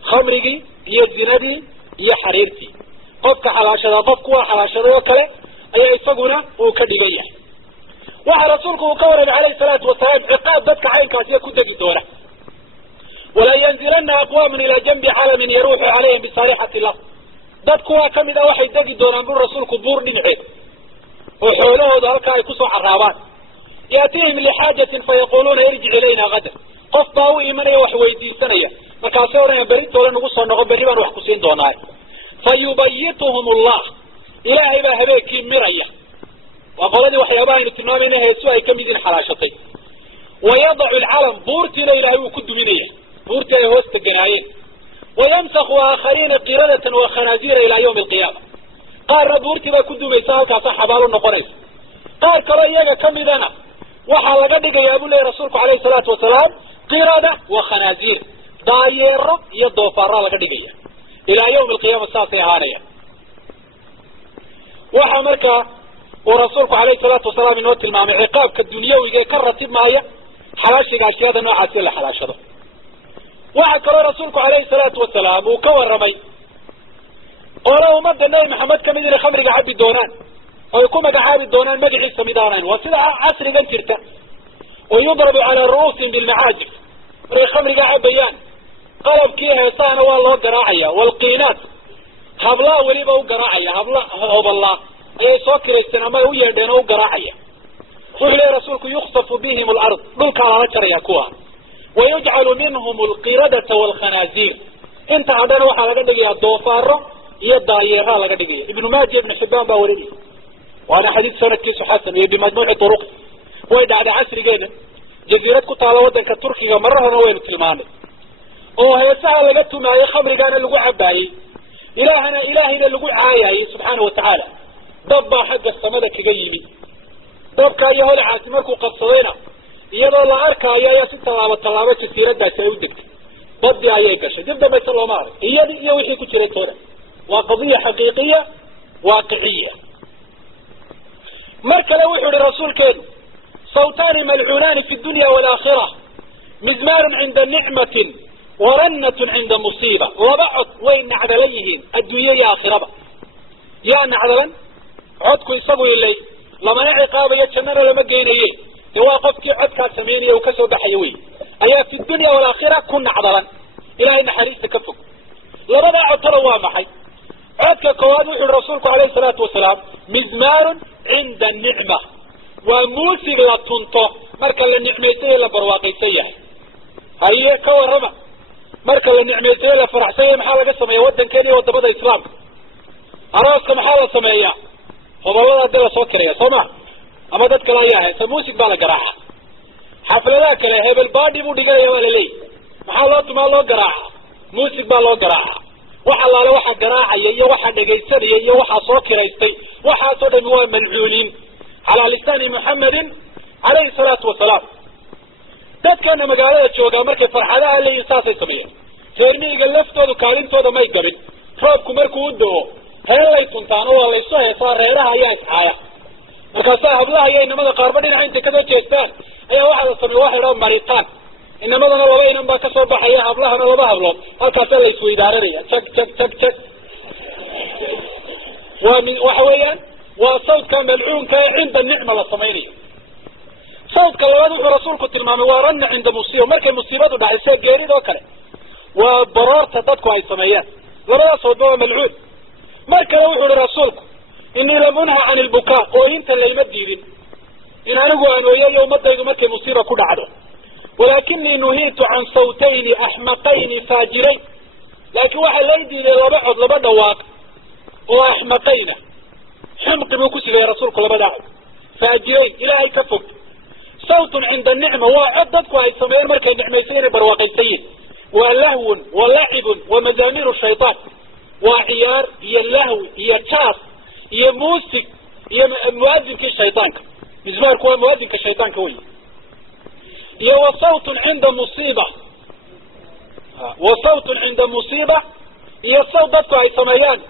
خمرقي يزندي يحريرتي قفك حلاشة قفك حلاشة وكله أي يفقنا وكدقية وحا رسولك وقورب عليه الصلاة والسلام عقاب ذاتك عين كاسية كنت قدورة ولا ينزلن أقوام إلى جنب عالم يروح عليهم بصريحة الله ذاتكوا كم إذا واحد دقي دون أنبور رسولك بور ننعيد وحوله ذلك يكسوا عرابات يأتيهم لحاجة فيقولون يرجع إلينا غدا قفضوا إيمانية وحويدين سنية مكاسورنا بريد ولا نقصوا النغبريبا وحكسين دوناي فيبيتهم الله إلهي بهبيك مرية وقال وحيابين التنوامين يسوى كم إذن حلاشتين ويضع العلم بورتنا إلهي وكد منيه بورتنا هوست الجنايين ويمسخ آخرين قردة وخنازير إلى يوم القيامة قال بورتنا كد ميساوك صحبال النقريس قال كرأيك كم إذنا وحلقتك يا أبو الله رسولك عليه الصلاة والسلام قردة وخنازير داير يضوفر لقدك إلى يوم القيامة ساسي هانيا وحمرك ورسولك عليه الصلاة والسلام من وقت المام عقاب كالدنيا ويجي كرتب معايا حلاشي قاشي هذا نوع عسير لحلاشة وحكرا رسولك عليه الصلاة والسلام وكور رمي قالوا مدى النبي محمد كمدين خمر قعاب الدونان او يكون قعاب الدونان مقعي السميدانان وصيدا عصر قنترتا ويضرب على رؤوسهم بالمعاجف مري خمر قاعد بيان قلب كيها يصانا والله قراعية والقينات هبلا وليبا وقراعية هبلا هب الله أي سوكر السينما ويردين وقراعية وحلي رسولك يخصف بهم الأرض قلك على رجر يكوها ويجعل منهم القردة والخنازير انت عدنا وحا لقد يا الضوفار يدعيها لقد ابن ماجه ابن حبان باوردي وانا حديث سنة كيسو حسن بمجموع طرق ويدع على عسر جيدا جزيرات كتالا ودنك التركي مرة نوين تلماني وهي سهل لقدتو ما يخمر قانا اللقو عباي إلهنا اللقو عايا سبحانه وتعالى ضبا حق السمدك قيمي ضبكا ايهو العاسمركو قصدينا iyadoo la arkaayo ayaa si tallaabo jasiiradaasi ay u degtay badii ayay gashay dib dambe loo maaray iyadii iyo wixii ku jiray toona waa qadiya xaqiiqiya waaqiciya markale wuxuu yiri rasuulkeenu sawtani mal'uunani fi dunya wal akhirah mizmarun 'inda ni'matin wa rannatun 'inda musiba waba'at wayn na'dalayhin addunya ya akhiraba ya na'dalan codku isagu ilay lama ciqaabayo jannada lama geenaye يواقف كي عدك سميني وكسو بحيوي أيا في الدنيا والآخرة كنا عضلا إلهي نحريس تكفك لرضا عطلوا محي عدك كوادوح الرسول عليه الصلاة والسلام مزمار عند النعمة وموسيق لطنطو مركا للنعميتين لبرواقيتيه هيا كورما مركا للنعميتين لفرحسيه محالة قسم يودا كاني ودبدا إسلام أراسك محالة سمية فضلوا أدل سوكر يا سمع أما دتك لا ياه سموسك بالجراحة حفلة كله هي بالبادي بوديجا ولا لي محلات ما له جراحة موسك بالله جراحة وحلا له واحد جراحة يا واحد جيسر يا واحد سوكر يستي واحد صدق هو ملعونين على لسان محمد عليه الصلاة والسلام دتك أنا مجالات شو جامرك فرحة اللي ينسى سمية ترمي جلفته وكارنته ده ما يقبل فوق مركو وده هلا يتنتانو ولا يصير صار هلا هي إسحاق markaasaa hablaha iyo inamada qaarba dhinaca intay kasoo jeestaan ayaa waxaa la sameeyey waxa idhaha maritaan inamadana laba inan baa kasoo baxaya hablahana laba hablood halkaasaa la isweydaaranaya jag jag jag jag waxa weeyaan waa sawdka malcuunka ee cinda nicma la samaynayo sawdka labaad wuxuu rasuulku tilmaamay waa ranna cinda musiiba markay musiibadu dhacay sida geeridoo kale waa baroorta dadku ay sameeyaan labadaas wadba waa malcuun mar kale wuxuu ihi rasuulku إني لم أنهى عن البكاء وإنت اللي مديرين إن أنا قوانو يوم مدى مركي مصيبة كل عدو ولكني نهيت عن صوتين أحمقين فاجرين لكن واحد ليدي لبعض لبدا واقع وأحمقين حمق موكسي يا رسولك لبدا فاجرين إلهي كفك صوت عند النعمة وعددك وهي سمير مركي النعميسين برواقيتين ولهو ولعب ومزامير الشيطان وعيار هي اللهو هي كاف هي موسيقى هي مؤذن كالشيطان مزمار كوا مؤذن كالشيطان كوي هي وصوت عند مصيبة وصوت عند مصيبة هي الصوت ضدك أي سميان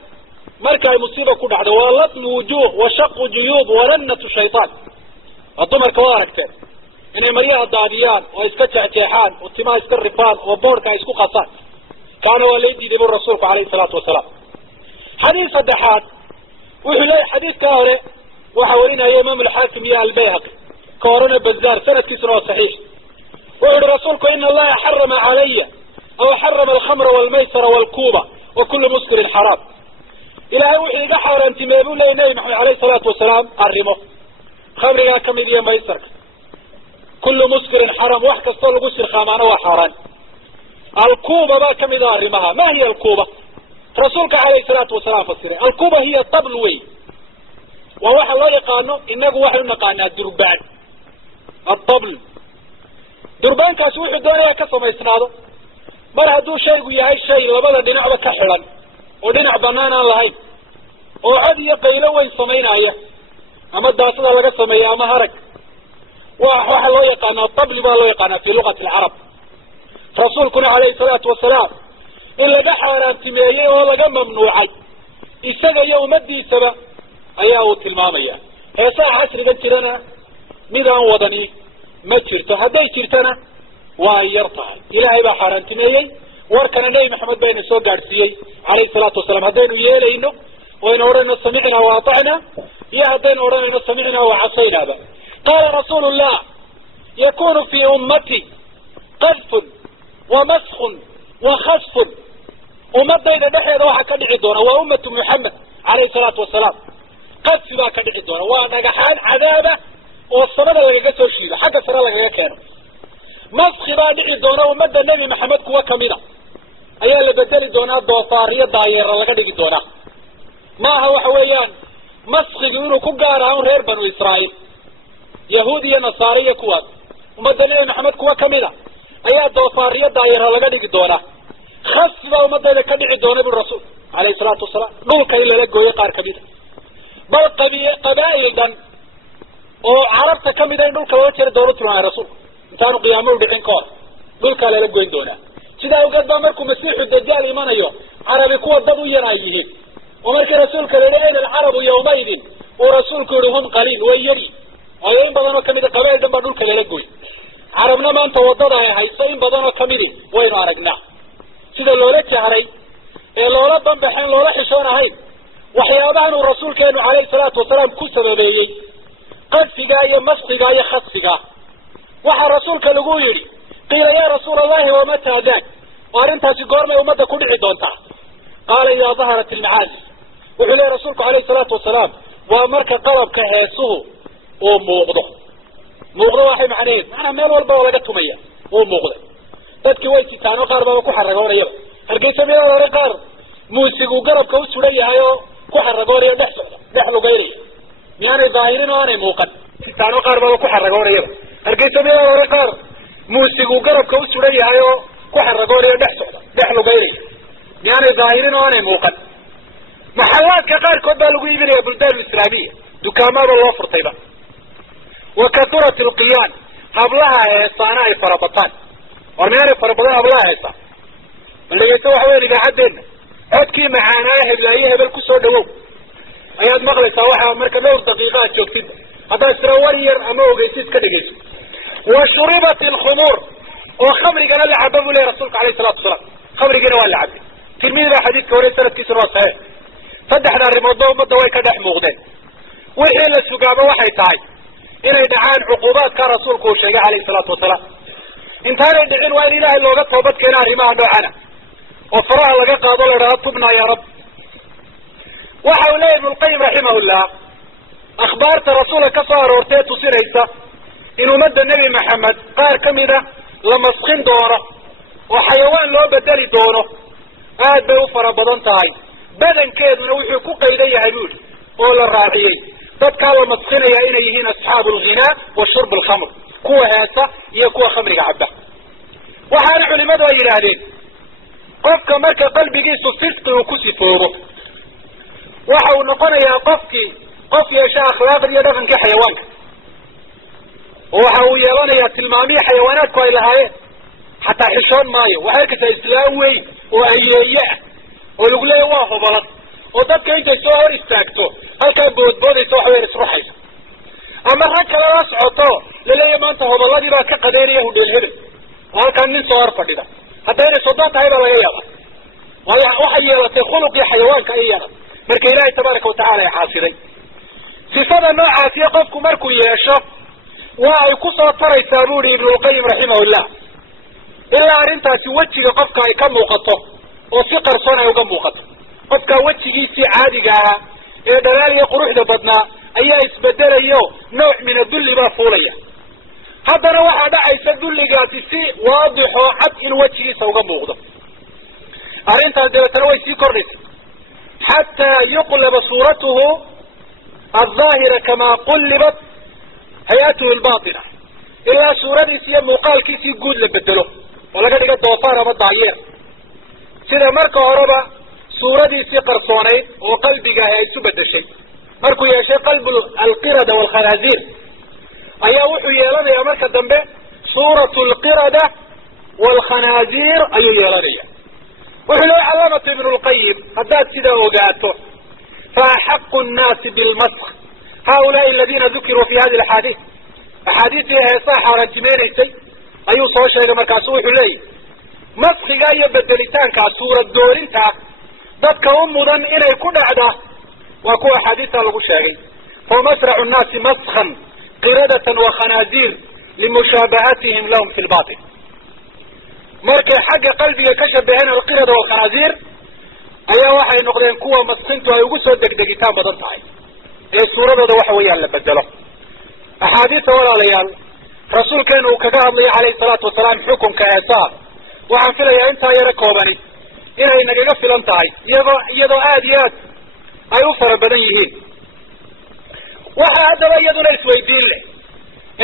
مركع مصيبة كل عدو ولطم وجوه وشق جيوب ورنة الشيطان الضمر كوارك تاني إنه مريها الضاديان وإسكتش اعتيحان والتماء إسكر رفان وبورك إسكو قصان كانوا وليدي دي بالرسول عليه الصلاة والسلام حديث الدحات وحلي حديث كاوري وحاولنا يا إمام الحاكم يا البيهقي كورنا بزار سنة كسرى صحيح وقال رسولك إن الله حرم علي أو حرم الخمر والميسر والكوبة وكل مسكر حرام إلهي وحي قحر أنت ما يقول لي نبي محمد عليه الصلاة والسلام أرمه خمر يا كميديا ميسر كل مسكر حرام وحكا صلوا مسكر خامانا وحاران الكوبة ما كميديا أرمها ما هي الكوبة رسولك عليه الصلاة والسلام فسره الكوبة هي الطبل وي وواحد الله يقانو إنه واحد نقانا دربان الطبل دربان كاسوح الدنيا كسما يسناده مر هدو شيء وياهي شيء لبدا دينع بكحلا ودينع بنانا اللهين وعد يقيلو وين سمينا ايه اما الداسة لغا سميا اما هرك واحد الله يقانا الطبل ما الله يقانا في لغة العرب رسولكنا عليه الصلاة والسلام إن لقى حارانتمية ولقى ممنوعي إساق يوم الدي سبا أياه تلمامية هسا حسر ذا جرنا ميدان وضني ما جرت هداي جرتنا ويرطع إلهي با حارانتمية واركنا نبي محمد بين السوق عرسيي عليه الصلاة والسلام هدين ويالينه وإن أورينا سمعنا وأطعنا يا هدين أورينا سمعنا وعصينا با قال رسول الله يكون في أمتي قذف ومسخ وخسف أمتي إذا دحي ذوحا كدعي دونا وأمة محمد عليه الصلاة والسلام قذف با كدعي دونا ونقحان عذابه والصمد اللي قسو الشيبة حق سنة لك كانوا مسخ با دعي دونا ومدى النبي محمد كوا كمينة أيها اللي بدلي دونا الدوطارية دايرة لك دعي دونا ما هو حويان مسخ يقولوا كقارا غير بنو إسرائيل يهودية نصارية كوات ومدى النبي محمد كوا كمينة أيها الدوطارية دايرة لك دعي دونا خص با ومدى اللي كدعي دونا بالرسول عليه الصلاة والسلام نولك إلا لقوا يقار كمينة بل قبائل دان وعربت كمينة نولك ويتر دورته مع الرسول انتانوا قيامون بحين كور نولك إلا لقوا دونا سيدا وقد بامركو مسيح الدجال إيمان أيوه عربي كوا ضدو ينايه ومرك رسولك للأين العرب يومئذ ورسولك لهم قليل ويري ويين بدنوا كميدة قبائل دنبا نولك للقوي عربنا ما انت وضدها هايسين بدنوا كميدة وين عرقنا سيدا اللولك عري اللولك بمبحين اللولك حشون هاي وحيابان الرسول كانوا عليه الصلاة والسلام كل سببيي قد سقايا مسقايا خط سقا وحا رسولك لقويري قيل يا رسول الله ومتى ذاك وارنتها سيقورما يومدا كدعي دونتا قال إذا ظهرت المعازف وحلي رسولك عليه الصلاة والسلام ومرك قلب كهيسه وموغضه وحي معنين أنا ميل والبا ولقتهم إياه وموغضه تدكي ويسي تانو قاربا وكحرقون إياه هرقيسا ميل ورقار موسيق وقرب كوسو لي هايو كحرقون إياه دحلو غيري مياني ظاهرين وانا موقد تانو قاربا وكحرقون إياه هرقيسا ميل ورقار موسيق وقرب كوسو لي هايو كحرقون إياه دحلو غيري يعني ظاهرين وانا موقد محلات كقار كوبا لقوي يا بلدان الإسلامية دكامات الله فرطيبا وكثرة القيان هبلها صانع فربطان ورميان فربطان هبلها هيسا اللي يتوح وين بحدنا عدكي معانا هبلايه هبالكسو دوو اياد مغلسة واحد مركب لور دقيقات جوكتين هذا سرورير امو قيسيس كدقيس وشربت الخمور وخمري قال اللي عبابه لي رسولك عليه الصلاة والسلام خمري قال ولا عبي تلميذ حديث كوري سنة كسر وصحيح فدحنا الرمضان ومدى ويكا دح مغدين وحين السقابة وحي تاي إنا يدعان عقوبات كرسولك وشيء عليه الصلاة والسلام انتهى يدعين وإن إله اللي وقت وبدك ناري ما نوعنا وفراها لقى قادوا لراتبنا يا رب وحولي ابن القيم رحمه الله أخبارت رسولك صار ورتيت سيريسا إنه مد النبي محمد قال كميدة لما سخين دوره وحيوان لو بدلي دونه aad bay u fara badan tahay badankeeduna wuxuu ku qaydan yahay buul oo la raaciyay dadka la masqinaya inay yihiin asxaabul ghina wa shurb al khamr kuwa heesa iyo kuwa khamriga cabba waxaana culimadu ay yiraahdeen qofka marka qalbigiisu fisqi uu ku sifoobo waxa uu noqonayaa qof yeesha akhlaaq iyo dhaqanka xayawaanka waxa uu yeelanayaa tilmaamii xayawaanaadku ay lahaayeen حتى حشون مايو وحركة إسلام وين وأيية ولقليه واهو بلد وضبك إنت يسوهر استاكتو هل كان بود يسوهر يسروحي أما هكا لا نسعطو لليه ما انتهو بلد يبا كقدير يهود الهبل وهل كان ننسوهر فرددا حتى إن صدات هيبا لغيابا وحي يلتي خلقي حيوان كأيانا مركي إلهي تبارك وتعالى يا حاصري صفة نوعا في قفكم مركو يشاف ويكسر ترى يسابوني ابن القيم رحمه الله إلا أرنتاسي وجهك قفك أي كم موقته وفقر صنع يقم موقته قفك وجهك سي عادقها إذا دلالي قروح دبدنا أيها اسبدل أيها نوع من الدل بافولية هذا نوع دعيس الدل قاتسي واضح وعد إن وجهك سوقم موقته أرنتاس دلتنوي سي كورنس حتى يقلب صورته الظاهرة كما قلبت حياته الباطنة إلا صورة سي مقال كيسي قود لبدله ولقد قد دوفار مضايير سيدا مركو هربا صورة سي قرصوني وقلبك هي سبد الشيء مركو يا شيء قلب القردة والخنازير أيا وحو يلاني يا مركو الدنبي صورة القردة والخنازير أيو يلاني وحو لو علامة ابن القيم هدات سيدا وقاته فأحق الناس بالمسخ هؤلاء الذين ذكروا في هذه الحديث أحاديثها صح رجمين الشيء أيو صوت شيء مركزوه لي مسخ جاي بدلتان كصورة دورنتا ضدك أمضا إلى كل عدا وكو حديثها لغو شيء فمسرع الناس مسخا قردة وخنازير limushabahatihim lahum fi lbatin markay xagga qalbiga ka shabaheen alqirada walkhanaasiir ayaa waxay noqdeen kuwa maskintu ay ugu soo degdegitaan badan tahay ee suuradooda waxa weeyaan la bedelo axaadiista walaalayaal rasuulkeenu uu kaga hadlayo calayhi salaatu wasalaam xukunka heesaha waxaan filayaa intaa yaro koobani inay nagaga filan tahay iyadoo aad iyo aad ay u fara badan yihiin waxaa haddaba iyaduna isweydiin leh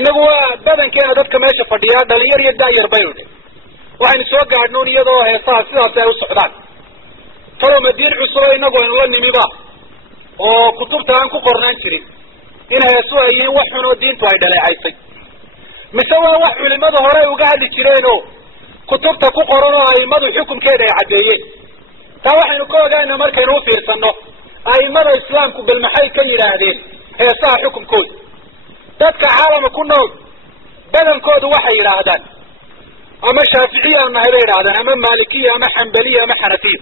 inagu waa badankeena dadka meesha fadhiyaa dhalinyar iyo daayar baynu dhe waxaynu soo gaadhnoon iyadoo heesaha sidaasi ay u socdaan talow madiin cusubo inagu aynu la nimiba oo kutubta aan ku qornaan jirin in heesu ay yihiin wax xun oo diintu ay dhaleecaysay mise waa wax culimada hore uga hadli jireen oo kutubta ku qoran oo aimadu xukunkeeda ay caddeeyeen taa waxaynu ka ogaana markaynu u fiirsanno aimada islaamku bal maxay ka yidhaahdeen heesaha xukunkooda dadka caalama ku nool badankoodu waxay yidhaahdaan ama shaaficiya aan nahay bay yidhahdaan ama maalikiya ama xambaliya ama xanafiya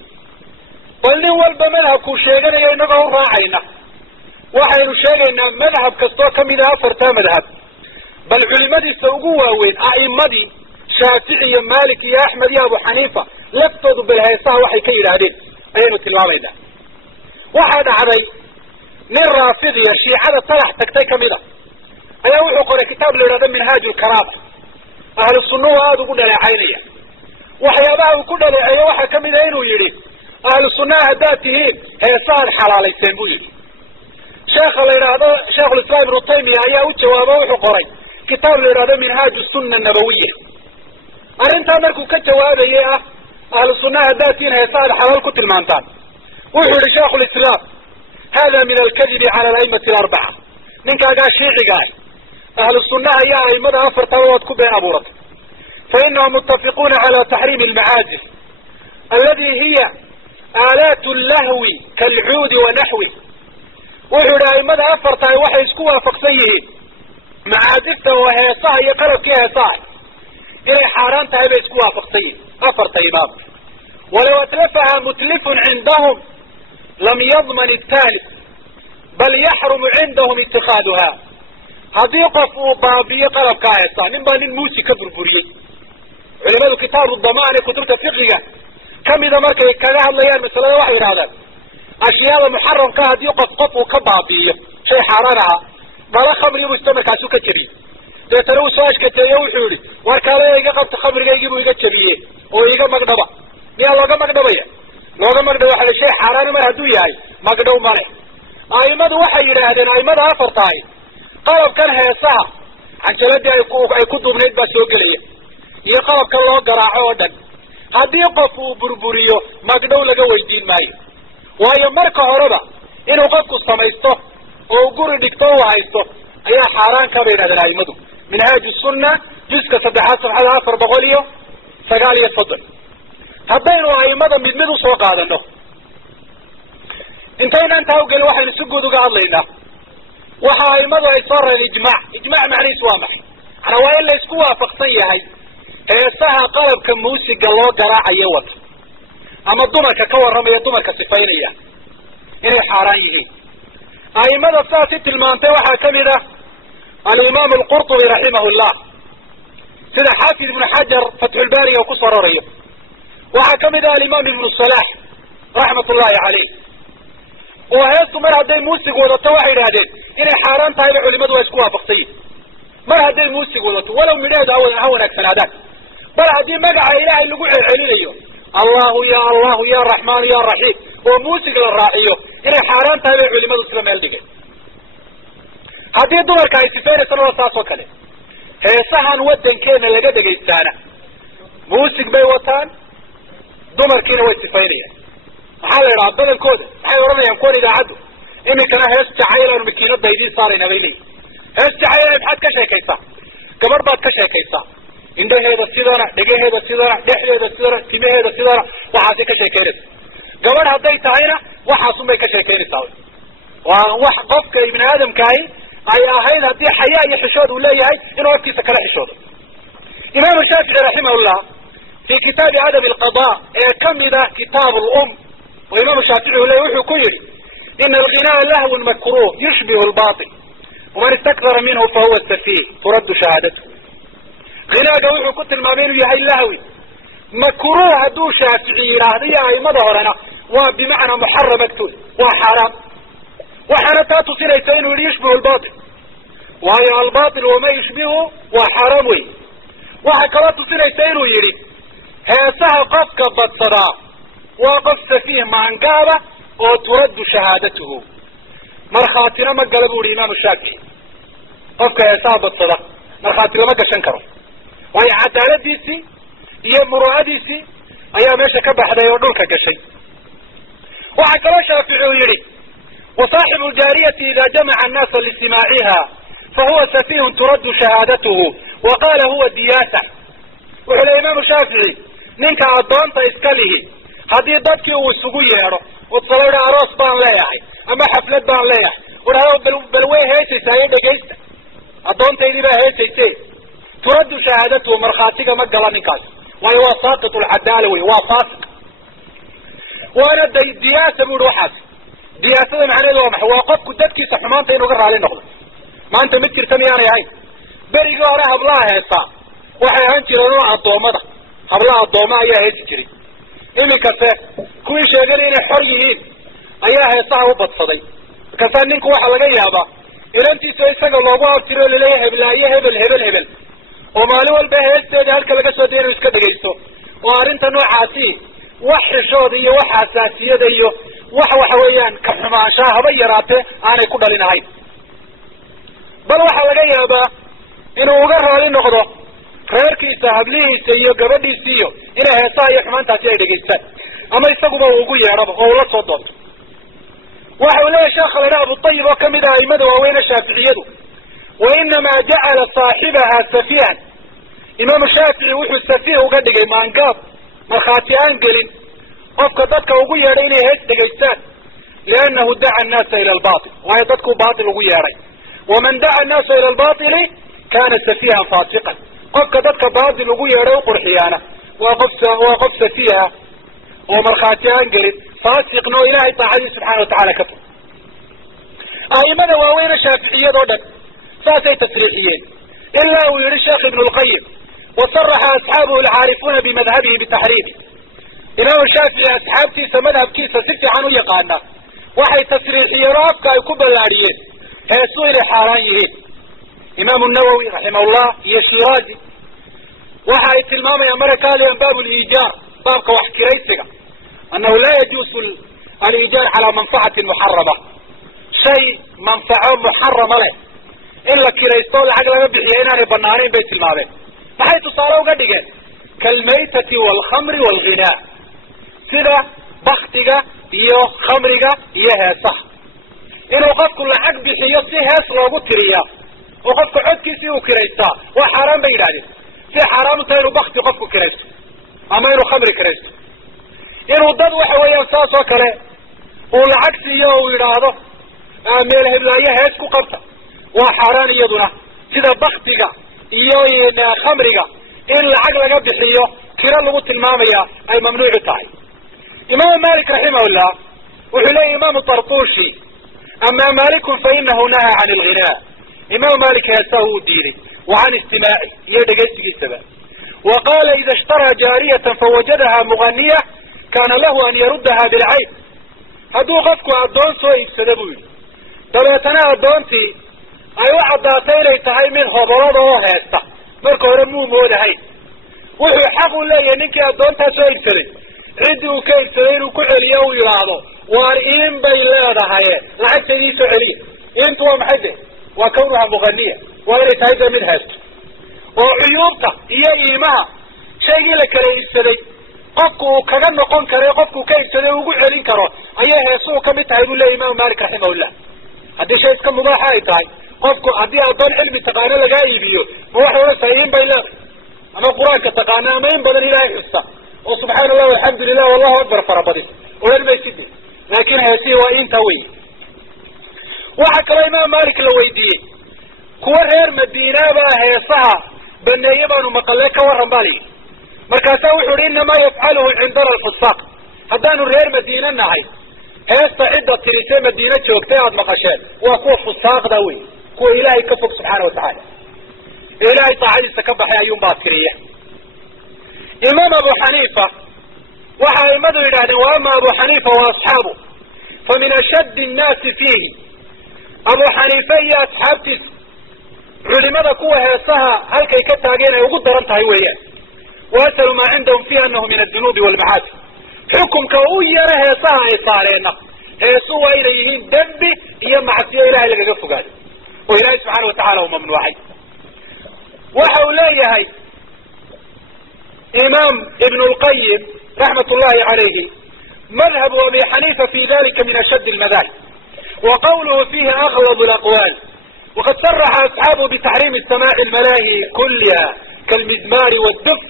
bal nin walba madhabkuu sheeganayo inagoo u raacayna waxaynu sheegaynaa madhab kastoo kamid ah afartaa madhab bal culimadiisa ugu waaweyn a'imadii shaafici iyo maalik iyo axmed iyo abu xaniifa laftoodu bal heesaha waxay ka yidhaahdeen ayaynu tilmaamaynaa waxaa dhacday nin raafidiya shiicada talax tagtay kamid a ayaa wuxuu qoray kitaab la yidhahdo minhaaj lkaraama ahlu sunnuhu aada ugu dhaleecaynaya waxyaabaha uu ku dhaleeceeyo waxaa kamid a inuu yidhi ahlu sunnaha haddaad tihiin heesahaad xalaalayseen buu yidhi sheekha la yidhaahdo sheikhulislaam ibnu taymiya ayaa u jawaabo wuxuu qoray kitaab la yidhahdo minhaaju sunna nabawiya arrintaa markuu ka jawaabayay ah ahlu sunnaha haddaad tihiin heesahaad xalaal ku tilmaantaan wuxuu yihi sheikhulislaam hada min alkadibi cala alaimati alarbaca ninkaagaa shiiciga ah ahlu sunnaha iyo aimada afartaba waad ku been abuuratay fainahum mutafiquuna cala taxriimi almacaazif aladi hiya aalaat lahwi kalcuudi wa naxwi wuxuu yihi aimada afartahay waxay isku waafaqsan yihiin macaazifta oo heesaha iyo qalabkii heesaha inay xaaraan tahay bay isku waafaqsan yihiin afarta imaam walaw atlafaha mutlifun cindahum lam yadman itaalif bal yaxrumu cindahum itikaaduha haddii qof uu baabiyo qalabkaa heesaha nin baa nin muusi ka burburiyey culimadu kitaabu damaan ee kutubta fiqiga kamida markay kaga hadlayaan masalada waxay yidhahdaan ashyaada muxaramka haddii qof uu ka baabi'iyo shay xaaraan ahaa dhalo khamrigibuu ista markaasu ka jebiyey deetana uu soo ashkateeyo wuxuu yihi war kaale iga qabta khamrigaygiibuu iga jebiye oo iga magdhaba miyaa looga magdhabaya looga magdhaba waxa la shay xaaraana mar hadduu yahay magdhow male aimadu waxay yidhaahdeen aimada afartahay qalabkan heesaha xanjaladii ay ku duubnayd baa soo gelaya iyo qalabkan loo garaaco oo dhan haddii qof uu burburiyo magdhow laga weydiin maayo waayo marka horeba inuu qofku samaysto oo u guri dhigto u haysto ayaa xaaraan ka bay yidhahdeen aimadu minhaaju sunna juska 3 safxada 499 haddaynu aimada mid mid usoo qaadano intayna intaa ugelin waxaynu si guud uga hadlaynaa waxa aimadu ay soo rareen ijmac macnihiisu waa maxay manaa waa in la isku waafaqsan yahay heesaha qalabka muusiga loo garaacayo wata ama dumarka ka warramaya dumarka sifaynaya inay xaaraan yihiin aimada saasi tilmaantay waxaa kamid ah alimaam alqurtubi raximahullah sida xaafid ibnu xajar fatxulbaariga ku soo rarayo waxaa kamid ah alimaam ibnu salax raxmat ullahi caleyh oo heestu mar hadday muusig wadato waxay idhahdeen inay xaaraan tahayba culimadu waa isku waafaqsan yihin mar hadday muusig wadato walow midheedu ha wanaagsanaadaan bal haddii magaca ilaahay lagu celcelinayo allahu ya raxmaan ya raxiim oo muusig la raaciyo inay xaaraan tahay bay culimadu isla meel dhigeen haddii dumarka ay sifeynaysana waa saas oo kale heesahan wadankeena laga dhegaystaana muusig bay wataan dumarkiina way sifaynayaan maxaa la idhaha badankooda maxay odhanayaan kuwan idaacaddu imikana hees jacayl aanu makiinada idiin saarayna bay leeyihin hees jacayl maxaad ka sheekaysaa gabadh baad ka sheekaysaa indhaheeda sidana dhegaheeda sidana dhexdeeda sidana timaheeda sidana waxaasay ka sheekeynaysa gabadh hadday tahayna waxaasun bay ka sheekeynaysaa waa wax qofka ibni aadamkaahi ay ahayd haddii xayaa iyo xishood uu leeyahay inuu afkiisa kala xishoodo imaamu shaafici raximahullah fi kitaabi adab alqada ee kamida kitaab lum oo imaamu shaafici u leeyahy wuxuu ku yihi ina alghinaa lahwun makruh yushbihu lbatil waman istakdara minhu fahuwa safih turaddu shahaadatu غناء وحو كنت المامين يهي اللهوي مكروه هدو شافعي راهدية أئمة هورنا وبمعنى محرم اكتول وحرام وحرتات سنتين يشبه الباطل وهي الباطل وما يشبهه وحرام وحكرات سنتين يري هيسها قفك بطرا وقفت فيه معنقابة وترد شهادته مرخاتنا ما قلبوا الإمام الشافعي قفك هيسها بطرا مرخاتنا ما قشنكره وهي عدالة ديسي هي مراديسي أيها ماشا كبحدا يودولك كشي وحكرا شافعي يري وصاحب الجارية إذا جمع الناس لاستماعها فهو سفيه ترد شهادته وقال هو الدياسة وحل الإمام الشافعي نينك عضانت إسكاله هذه ضدك وسقوية وتصلوا عراس بان لايحي أما حفلات بان لايح ورهو بلوي هيسي سايبه جيسة عضانت إذي بها هيسي ترد شهادته مرخاتك مقلا نكاس وهو ساقط العدالة وهو فاسق وانا دياسة بروحات دياسة معنى الوامح وقف كدتك سحمان تين وقر عليه نقض ما انت متكر سمياني هاي بريقو انا هبلاها هيسا waxay ahaan jireen adoomada hablaha adooma ayaa heesi jiray imika kuwii sheegay inay xor yihiin ayaa heesaha u badsaday markaas ninku waxa laga yaabaa ilantiisa isaga loogu artiro leeyahay heblaaye hebel oo maalin walba heesteeda halka laga soo deeyo iska dhageysto oo arinta noocaasi wax xishood iyo wax xasaasiyad iyo waxa weeyaan ka xumaanshaha haba yaraatee aanay ku dhalinahayn bal waxa laga yaabaa inuu uga raali noqdo reerkiisa hablihiisa iyo gabadhiisa iyo inay heesaha iyo xumaantaasi ay dhageystaan ama isaguba uu ugu yeedhaba oo la soo doonto waxa uu leeyahay sheekh Al Abu Tayyib oo kamid ah aimada waaweyn shaafiiciyadu wa inma ja'ala saahibaha safihan imam Shaafici wuxuu safiih uga dhigay maangaab markhaati aan gelin qofka dadka ugu yeedhay inay hees dhageystaan لأنه دعا الناس إلى الباطل وهي dadku baatil ugu yeedhay ومن دعا الناس إلى الباطل كان سفيها فاسقا qofka dadka baadil ugu yeedhay u qurxiyaana waa qof safiiha oo markhaati aan gelin faasiqna oo ilaahay taacadiisa subxaana watacaala ka fog aimada waaweyn shaaficiyad oo dhan saasay tasriixiyeen ilaa uu yihi sheekh ibn lqayim wasaraxa asxaabuhu alcaarifuuna bimadhabihi bitaxriimi imaam shaafici asxaabtiisa madhabkiisa si fiican u yaqaana waxay tasriixiyeen oo afka ay ku ballaadhiyeen heesu inay xaaraan yihiin إمام النووي رحمه الله هي الشيرازي وحي تلمام يا مركالي باب الإيجار باب كوحكي ريسك أنه لا يجوز الإيجار على منفعة محرمة شيء منفعة محرمة له إلا كريستول العقل مبحي هنا بنارين بيت المالين فحيث صاروا قدقا كالميتة والخمر والغناء سيدا بختك إيو خمرك إيها صح إنه قد كل عقب حيثها سلوغو تريا وقفك عدكي سيو كريستا وحرام بيلادي سي حرام تايرو بختي قفك كريستا اما ينو خمر كريستا ينو ضد وحويا ساس وكره والعكس يو يراده ميل هبلايه هيسكو قبطة وحرام يدنا سيدا بختيك يو خمرك إن العقل قد حيو كرا لغوت المامية أي ممنوع تاي إمام مالك رحمه الله وحلي إمام الطرطوشي أما مالك فإنه نهى عن الغناء إمام مالك يساوه الديني وعن استماعي يدقيتك السبب وقال إذا اشترى جارية فوجدها مغنية كان له أن يردها بالعيب هدو غفكو أدون سوي سدبوي دلوتنا أدونتي أي واحد داتين يتهي من خبراده وهيستا مركو رمو مولهي وحو حقو لي ينكي أدونتا سوي سري عدو كي سرين وكعل يو يرادو وارئين بيلاده هاي لعد سيديسو عليه انتوا محده وكونها مغنية وإلي تهيدا من هست وعيوبتا هي إيماها شيء لك لإستدي قفكو كغن نقون كري قفكو كإستدي وقو علين كرو أيها يسوه كمتها يقول له إمام مالك رحمه الله هذا شيء اسكم مضاحة إيطاي قفكو هذه أدون علم تقانا لقائي بيو وواحد ورسايين بيلاغ أما قرآن كتقانا ما ينبضن إلهي حصة وسبحان الله والحمد لله والله أكبر فربضي ولن يسيدي لكن هيسيه وإن توي وحكى الإمام مالك لويديه كور غير مدينة هيصها بنيبان ومقليك ورمبالي مركزا وحور إنما يفعله عندنا الفساق هدانو غير مدينة نهي هيصتا عدة تريسي مدينة جوكتها مقاشان وكو فساق داوي كو إلهي كفك سبحانه وتعالى إلهي طاعدي سكبح أيوم باطرية. إمام أبو حنيفة وحا إمدوا إلهي وأما أبو حنيفة وأصحابه فمن أشد الناس فيه أبو حنيفة يا أصحابتي علماء قوة هيسها هل كي كتاقين يقول درنتها هيوية وأسألوا ما عندهم فيها أنه من الذنوب والمعاصي حكم كوية هيسها هيصارين هيسوا إليهين دنبي هي معصية إلهي لك يقفوا قال وإلهي سبحانه وتعالى وممنوعي وحولي هاي إمام ابن القيم رحمة الله عليه مذهب أبي حنيفة في ذلك من أشد المذاهب وقوله فيه أغلظ الأقوال وقد صرح أصحابه بتحريم السماع الملاهي كلها كالمزمار والدف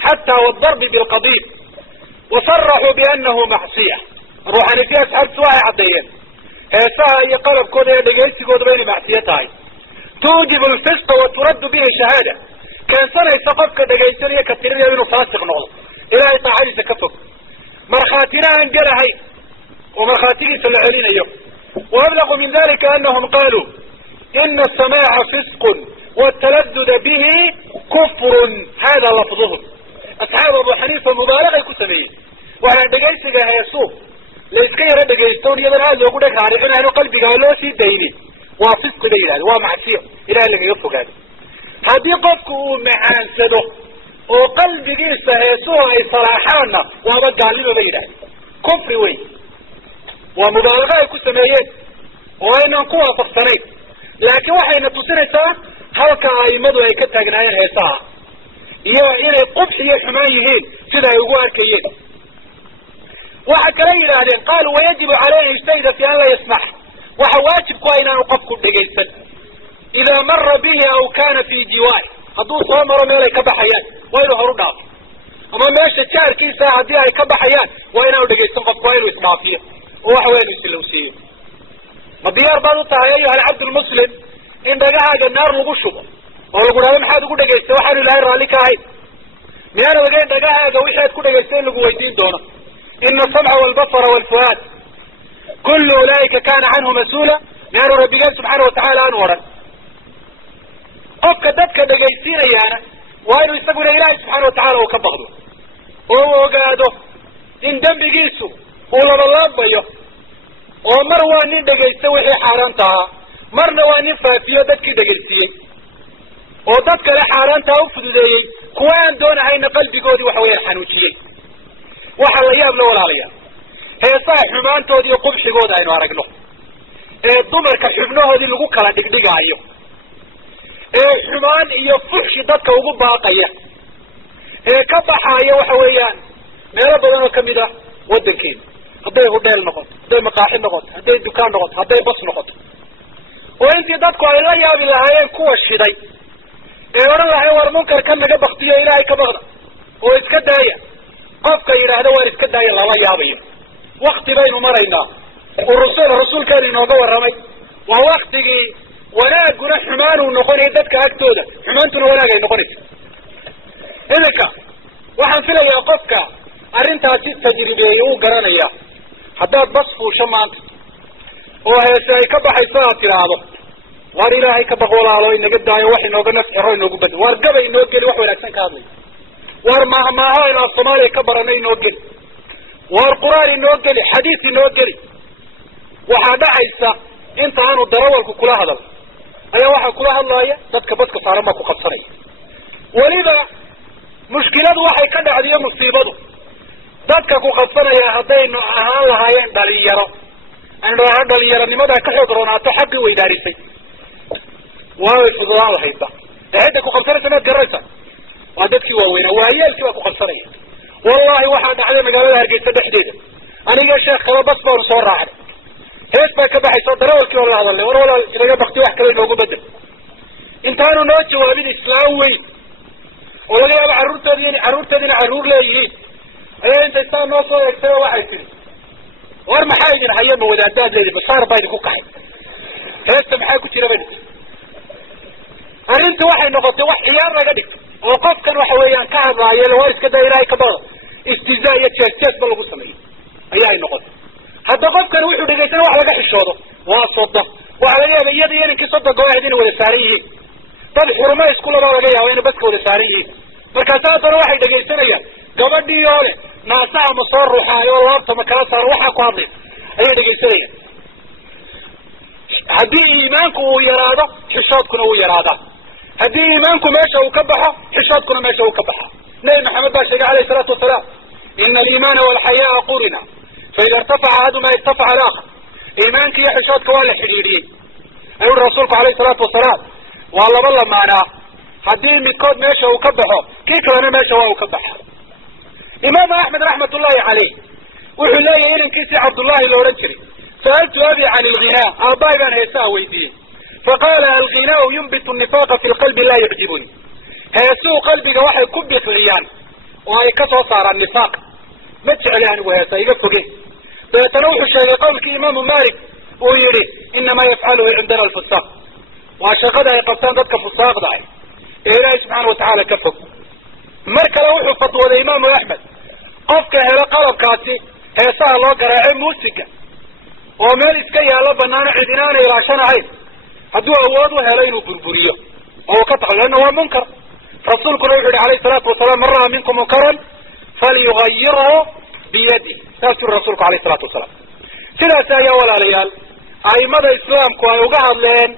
حتى والضرب بالقضيب وصرحوا بأنه معصية روح أنا في أصحاب سواء عضيين هيساها يقلب كودة يدقيسي قود بين معصيتها توجب الفسق وترد به شهادة كان سنة يسقفك دقيسي كثيرين يبينوا فاسق نغض إلهي تعالي سكفك مرخاتنا أنجلهي ومرخاتي سلعلين أيوه وأبلغ من ذلك أنهم قالوا إن السماع فسق والتلذذ به كفر هذا لفظهم أصحاب أبو حنيفة مبالغة كسمين وعلى دقيسك هيسوه ليسكي دقيستون يدن هذا يقول لك عارفين أنه قلبي قالوا في ديني وفسق ديني ومعصية إلهي لم يفق هذا هذه قفكوا معانسده وقلبي قيسة هيسوه أي صلاحانا وابقى لنا بينه كفر وي ومبالغة كسمين وإن قوة فقصنين لكن waxayna tusinaysaa halka ay madu ay ka taagnaayeen heesaha iyo inay qubx iyo xumaan yihiin sida ay ugu arkayeen waxa kale yiraahdeen qaalu wajibu alayhi ijtihad fi an la yasmah waxa waajib ku ah inaan qofku dhageysan ila marra bihi aw kana fi jiwar haduu soo maro meel ay ka baxayaan waa inuu horu dhaafo ama meesha jaarkiisa hadii ay ka baxayaan waa inuu dhageysan qofku waa inuu isdhaafiyo oo wax weyn islawsiyo مديار بعض الطهية العبد المسلم إن رجعها النار لغشبه ولقول هذا محد يقول لك يستوحى له الهير عليك هاي ميانا وجاين رجعها جويشة تقول لك يستين لقويتين دونه إن السمع والبصر والفؤاد كل أولئك كان عنه مسؤولا ميانا ربي قال سبحانه وتعالى أنورا قفك ددك دقيسين أيانا وإنه يستقبل إلهي سبحانه وتعالى وكبغضه وهو قاده إن دم بقيسه ولما الله بيه ومر وانين دقيسة وحي حارانتها مرنا وانين فافية دادك دقيسية ودادك لحارانتها وفدودية كوان دون عين قلبي قودي وحوية الحنوشية وحا اللياب لو العليا هي صاح حمان تودي وقبش قود عينو عرقلو الضمر كحبنوه دي لغوك على دقدق عيو حمان يفحش دادك وقب باقية كبحا يوحويان ميلا بدنو كميدا ودنكين هذا هوديل نقط هذا مقاهي نقط هذا دكان نقط هذا بس نقط وانت دتكو إلا يا بالله كوا الشدي والله هو المنكر كم جاب اختيار إلهي كبغض ويسكت هي قف كير هذا ويسكت هي الله يا أبي وقت بين مرينا الرسول كان ينوجو الرمي ووقت جي ولا جرح حمان ونقول يدك أكتوده حمانتنا ولا جاي نقول إذا وحنفلا يا قفك أرنت تجربة وقرنيا حتى بصفوا شمانت وهي سيكبح يساعد هذا وار إلهي كبقوا الله إن قد داعي وحي نوغ نفس حروي نوغ بد وار قبي نوغل وحي لأكسن كاضي وار ما هاي إلى الصومالي كبرني نوغل وار قرآن نوغل حديث نوغل وحدا عيسى انت عنو الدرول كلها هذا أي واحد كلها الله يا تدك بسك صارمك وقصري ولذا مشكلة وحي كده هذه مصيبته dadka ku qabsanaya hadaynu ahaan lahaayeen dhalinyaro aan raaxo dhalinyaranimada ka xoog roonaato xaqi way daarisay waa fududaan lahayba hadda ku qabsanaysa ma garaysa waa dadkii waaweyn waayelkii waa ku qabsanaya wallahi waxa dhacday magaalada Hargeysa dhexdeeda aniga sheekh kala bas baan soo raacay hees baa ka baxayso darawalkii wala hadalay war walaal inaga baqti wax kale noogu bedel intaanu noo jawaabin islaam weyn oo laga yaabo caruurtoodina caruur leeyihiin أيه أنت استان نوصل يكتب واحد فيه وارم حاجة هيا مودادات لدي بصار بايد كوكاي هسه محاي كتير بنت أنت واحد نقطة واحد عيار رقدك وقف كان وحويان كعب رايل وارس كده إلهي كبار استزاء يتشتت بالغسمي أيها النقطة هذا قف كان وحو دقيتنا واحد لقح الشوضة واصوضة وعلى يدي ينكي صدق واحدين ولا ساريه dad xurmo isku laba laga yaabo inay badka wada saaran yihiin markaas haddana waxay dhegaysanayaan gabadhii oo leh naasaha ma soo ruuxaayo oo laabta ma kala saaro waxaa ku hadlaysa ayay dhegaysanayaan. haddii iimaanku uu yaraado xishoodkuna wuu yaraadaa, haddii iimaanku meesha uu ka baxo xishoodkuna meesha uu ka baxa. nabi maxamed baa sheegay alayhi salaatu wasalaam ina aliimaana walxayaa qurina faida irtafaca ahadumaa irtafaca alaakhar. iimaanka iyo xishoodka waa la xidhiidhiyey ayuu rasuulku alayhi salaatu wasalaam, waa laba lamaanaa, haddii midkood meesha uu ka baxo kii kalena meesha waa uu ka baxa. imaamu axmed raxmatullahi caleyh wuxuu leeyahay inankiisii cabdullahi la odhan jiray sa'altu abi can alghinaa, aabbahay baan heesaha weydiiyey, faqaala alghinaau yunbitu nifaaqa fi lqalbi laa yucjibuni. heesuhu qalbiga waxay ku bisliyaan oo ay ka soo saaraan nifaaq, ma jecli anigu heesa, iga foge. dabeetana wuxuu sheegay qowlkii imaamu malik uu yihi inamaa yafcaluhu cindana alfusaaq, waa shaqada ay qabtaan dadka fusaaqda ah ee ilaahay subxaana watacaala ka fog. mar kale wuxuu fatwooday imaamu axmed qofka helo qalabkaasi heesaha loo garaace muusiga oo meel iska yaallo banaano cid inaana ilaashanahayn, hadduu awood u helo inuu burburiyo oo uu ka taxo, leanna waa munkar. rasuulkuna wuxu yihi alayhi salaatu wasalaam man ra'a minkum munkaran falyugayirhu biyadi, saas yuri rasuulku alayhi salaatu wasalaam. sidaas ayaa walaalayaal a'imada islaamku ay uga hadleen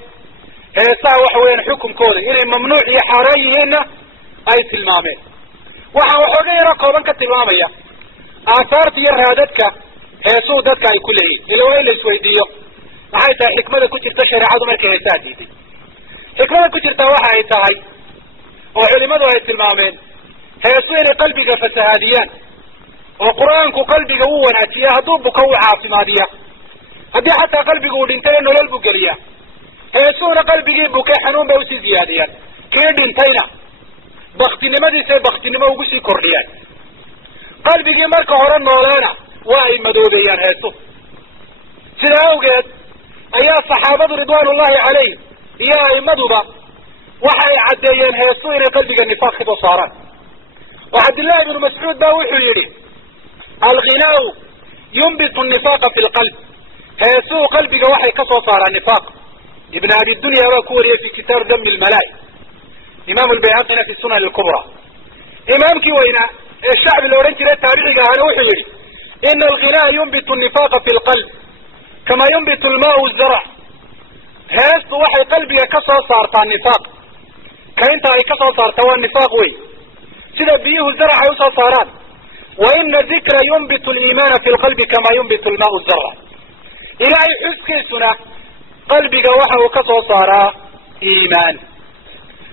heesaha waxa weeyaan xukunkooda inay mamnuuc iyo xaaraan yihiinna ay tilmaameen. waxaan waxooga yaro kooban ka tilmaamaya aahaarta iyo raadadka heesuhu dadka ay ku leeyihin, ila waa in la isweydiiyo maxay tahay xikmada ku jirta shareecadu markay heesaha diiday. xikmada ku jirta waxa ay tahay oo culimadu ay tilmaameen heesu inay qalbiga fasahaadiyaan oo qur-aanku qalbiga uu wanaajiya, hadduu buko uu caafimaadiya, haddii xataa qalbiga uu dhintay nolol buu geliyaa. heesuhuna qalbigii bukay xanuun bay usii ziyaadiyaan, kii dhintayna baktinimadiisay baktinimo ugu sii kordhiyaan. qalbigii marka hore nooleena waa ay madoobeeyaan heesuhu. sidaa awgeed ayaa saxaabadu ridwaanullahi calayhim iyo a'imaduba waxa ay caddeeyeen heesuhu inay qalbiga nifaaq kasoo saaraan. oo cabdillahi ibnu mascuud ba wuxuu yihi alghinaau yunbitu nifaaqa fi lqalb, heesuhu qalbiga waxay kasoo saaraan nifaaq. ibn abi dunya baa ku wariyey fi kitaab dami lmalaa'i, imaamu lbayhaqina fi sunan lkubra. imaamkii weynaa ee shacbi la odhan jiray taabiciga ahana wuxuu yihi ina alghinaa yunbitu nifaaqa fi lqalb kama yunbitu lmaau zarc. heestu waxay qalbiga kasoo saartaa nifaaq, kainta ay kasoo saartaa waa nifaaq wey, sida biyuhu zarc ay usoo saaraan. wa ina dikra yunbitu liimaana fi lqalbi kama yunbitu lmaau zarc. ilaahay xuskiisuna qalbiga waxa uu ka soo saaraa iimaan,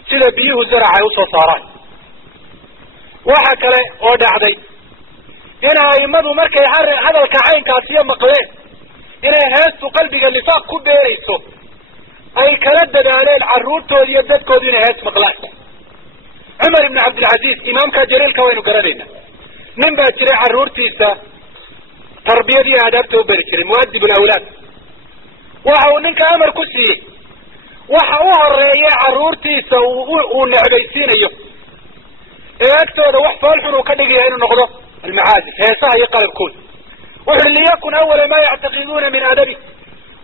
sida biyuhu zarc ay usoo saaraan. waxa kale oo dhacday in a'imadu markay hadalka caynkaasiyo maqleen inay heestu qalbiga nifaaq ku beerayso ay kala dadaaleen carruurtooda iyo dadkooda inay hees maqlaan. cumar ibn cabdilcaziz imaamka jaliilka waynu garanayna, nin baa jiray carruurtiisa tarbiyad iyo aadaabta u beri jiray, muadib alawlaad. waxa uu ninka amar ku siiyey waxa u horeeya carruurtiisa uu necbaysiinayo ee agtooda wax foolxun uu ka dhigaya inuu noqdo almacaazif, heesaha iyo qalabkooda. wuxu uhi liyakun awala ma yactaqiduuna min adabi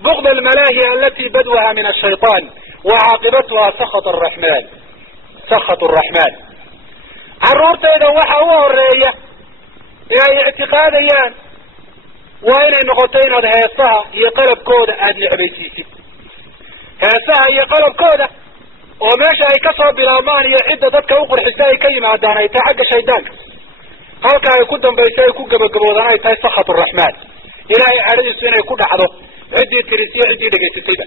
bugd almalaahi alati badwaha min ashayطan wacaaqibatuha sakط araxman. sakط araxman. carruurtayda waxa u horeeya ee ay ictiqaadayaan waa inay noqoto inaad heesaha iyo qalabkooda aada necbaysiisid. heesaha iyo qalabkooda oo meesha ay kasoo bilaabmaan iyo cidda dadka u qurxisa ay ka yimaadaan ay tahay xagga shaydaanka, halka ay ku dambayso ay ku gabagaboodaan ay tahay sakط araxman, ilahay cadhadiisu inay ku dhacdo ciddii tirisiyo ciddii dhegaysatayba.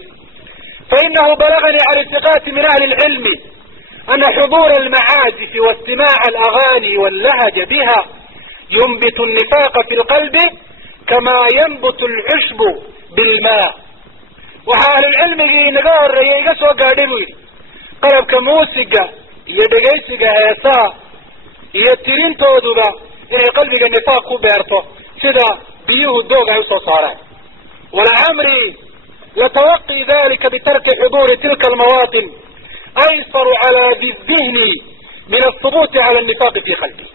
fainahu balaganii can irtiqaati min ahli lcilmi ana xuduura almacaazif waistimaaca alagani wallahaja biha yunbitu nifaqa fi lqalbi kama yanbutu alcushbu bilma. waxaa ahlulcilmigii inaga horeeyey iga soo gaadhay buu yidhi qalabka muusiga iyo dhegaysiga heesaha iyo tirintooduba inay qalbiga nifaaq ku beerto sida biyuhu doog ay usoo saaraan. walacamri latawaqi dalika bitarki xuduuri tilka almawaatin aysaru cala di dihni min althubuuti cala alnifaaqi fi qalbi.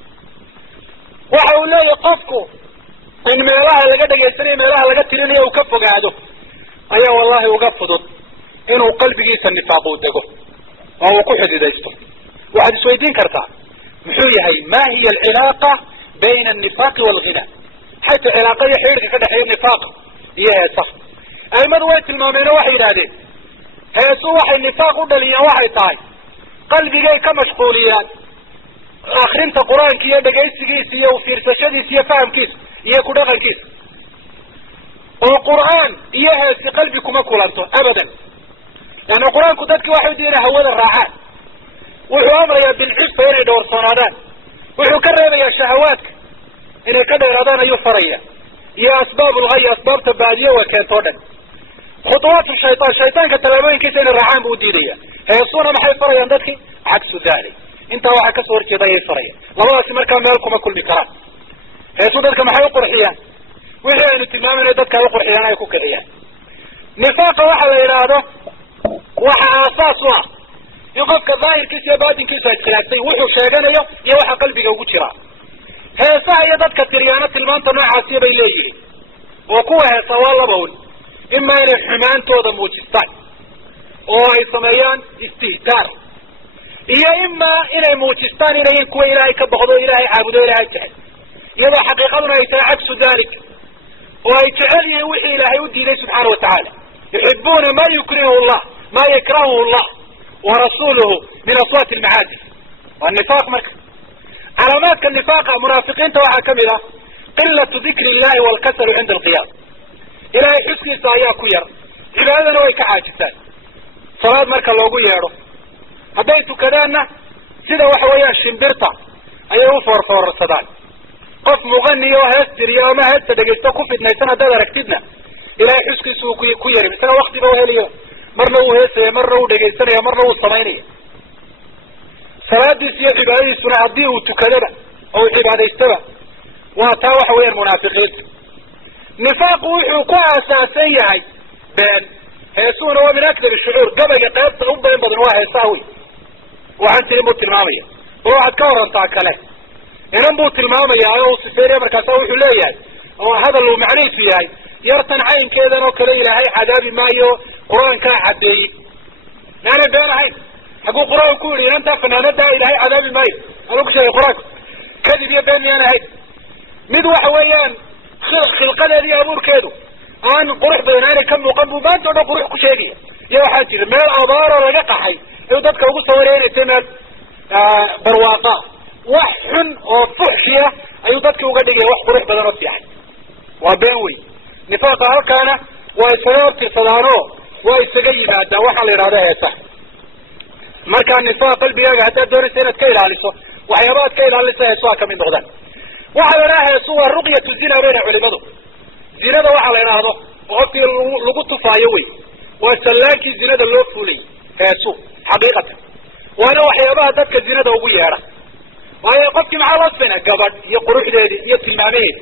waxa uu leeyahy qofku in meelaha laga dhegaysanayo meelaha laga tirinayo uu ka fogaado ayaa wallahi uga fudud inuu qalbigiisa nifaaq uu dego. oo ku xididaysto waxaad isweydiin kartaa muxuu yahay ma hiya alcilaaqa bayna an-nifaaq wal-ghina xayta cilaaqa iyo xiriirka ka dhaxeeya nifaaq iyo heesaha aimadu way tilmaameen oo waxay yidhaahdeen heesu waxay nifaaq u dhaliyaan waxay tahay qalbigay ka mashquuliyaan akrinta qur-aanka iyo dhegaysigiisa iyo fiirsashadiisa iyo fahamkiisa iyo ku dhaqankiisa oo qur'aan iyo heesi qalbi kuma kulanto abadan yani qur-aanku dadki waxay diina hawada raacaan wuxuu amrayaa bilcifa inay dhowrsoonaadaan wuxuu ka reebayaa shahawaadka inay ka dheeraadaan ayuu faraya iyo asbaab ulghay asbaabta baadiyo waa keentoo dhan khutuwaatu shaytaanka tallaabooyinkiisa inay raacaan buu diidaya heesuna maxay farayaan dadki cagsu dalik intaa waxaa kasoo horjeeda ayay farayaan labadaasi markaa meel kuma kulmi karaan heesu dadka maxay uqurxiyaan wixii aynu tilmaamayna dadka ay uqurxiyaan ay ku kiciyaan nifaaqa waxa la yidhaahdo waxa aasaas u ah in qofka daahirkiisa iyo baatinkiisu ay iskhilaafsay wuxuu sheeganayo iyo waxa qalbiga ugu jira heesaha iyo dadka tiriyaano tilmaanta noocaasiya bay leeyihiin oo kuwa heesa waa labawn ima inay xumaantooda muujistaan oo ay sameeyaan istihtaar iyo ima inay muujistaan inayin kuwa ilaahay ka baqdo ilaahay caabudo ilaahay jecel iyadoo xaqiiqaduna ay tahay cagsu dalik oo ay jecel yihiin wixii ilaahay u diiday subxaana watacaala yuxibuuna ma yukrihu llah ma yakrahuhu llah warasuluhu min aswaati almacaazif waa nifaaq marka calaamaadka nifaaqa munaafiqiinta waxaa kamid ah qilatu dikri illahi walkasalu cinda alqiyaam ilahay xuskiisa ayaa ku yar cibaadadana way ka caajisaan salaad marka loogu yeedho hadday tukadaanna sida waxa weeyaan shimbirta ayay u foorfoorsadaan qof muqani oo hees tiriyo ama heesta dhegaysto ku fidnaysan haddaad aragtidna ilahay xuskiisa uu ku yarim isaga waktiba uheliyo marna uu heesaya marna uu dhegaysanaya marna uu samaynaya salaadiis iyo cibaadadiisuna haddii uu tukadaba oo uu cibaadaystaba waa taa waxa weeyaan munaafiqiinta nifaaqu wuxuu ku aasaasan yahay been heesuhuna waa min akdar shucuur gabayga qaybta u been badan waa heesaha wey waxaan tirin buu tilmaamaya oo waxaad ka warantaa kale inan buu tilmaamaya oo uu sifeynaya markaasa wuxuu leeyahay oo hadal uu macnihiisu yahay yartan caynkeedan oo kale ilaahay cadaabi maayo qur-aankaa caddeeyey maanay been ahayn hagguu qur-aan ku yihi inantaa fanaanadaa ilaahay cadaabi maayo aduu ku sheegay qur-aanku kadib iyo been miyaan ahayn mid waxa weeyaan khilqadeeda iyo abuurkeedu aan qurux badan aanay ka muuqan buu maanta o dhan qurux ku sheegaya iyo waxaa jira meel abaaroo laga qaxay ayuu dadka ugu sawiraya inay tahay meel barwaaqa wax xun oo fuxshiya ayuu dadki uga dhigaya wax qurux badan oo fiican waa been wey nifaaqa halkaana waa isaga hortirsadaanoo waa isaga yimaadaan waxaa la yidhahda heesaha markaa nifaaq qalbigaaga haddaad doonaysa inaad ka ilaaliso waxyaaba aad ka ilaalisa heesuha kamid noqdaan waxaa la idhaha heesu waa ruqyatu zina bayna culimadu zinada waxaa la idhaahdo oo qofkii lagu tufaayo wey waa sallaankii zinada loo fuulayy heesu xaqiiqatan waana waxyaabaha dadka zinada ugu yeedha waayo qofkii maxaa loo sifayna gabadh iyo quruxdeedi iyo tilmaamaheedi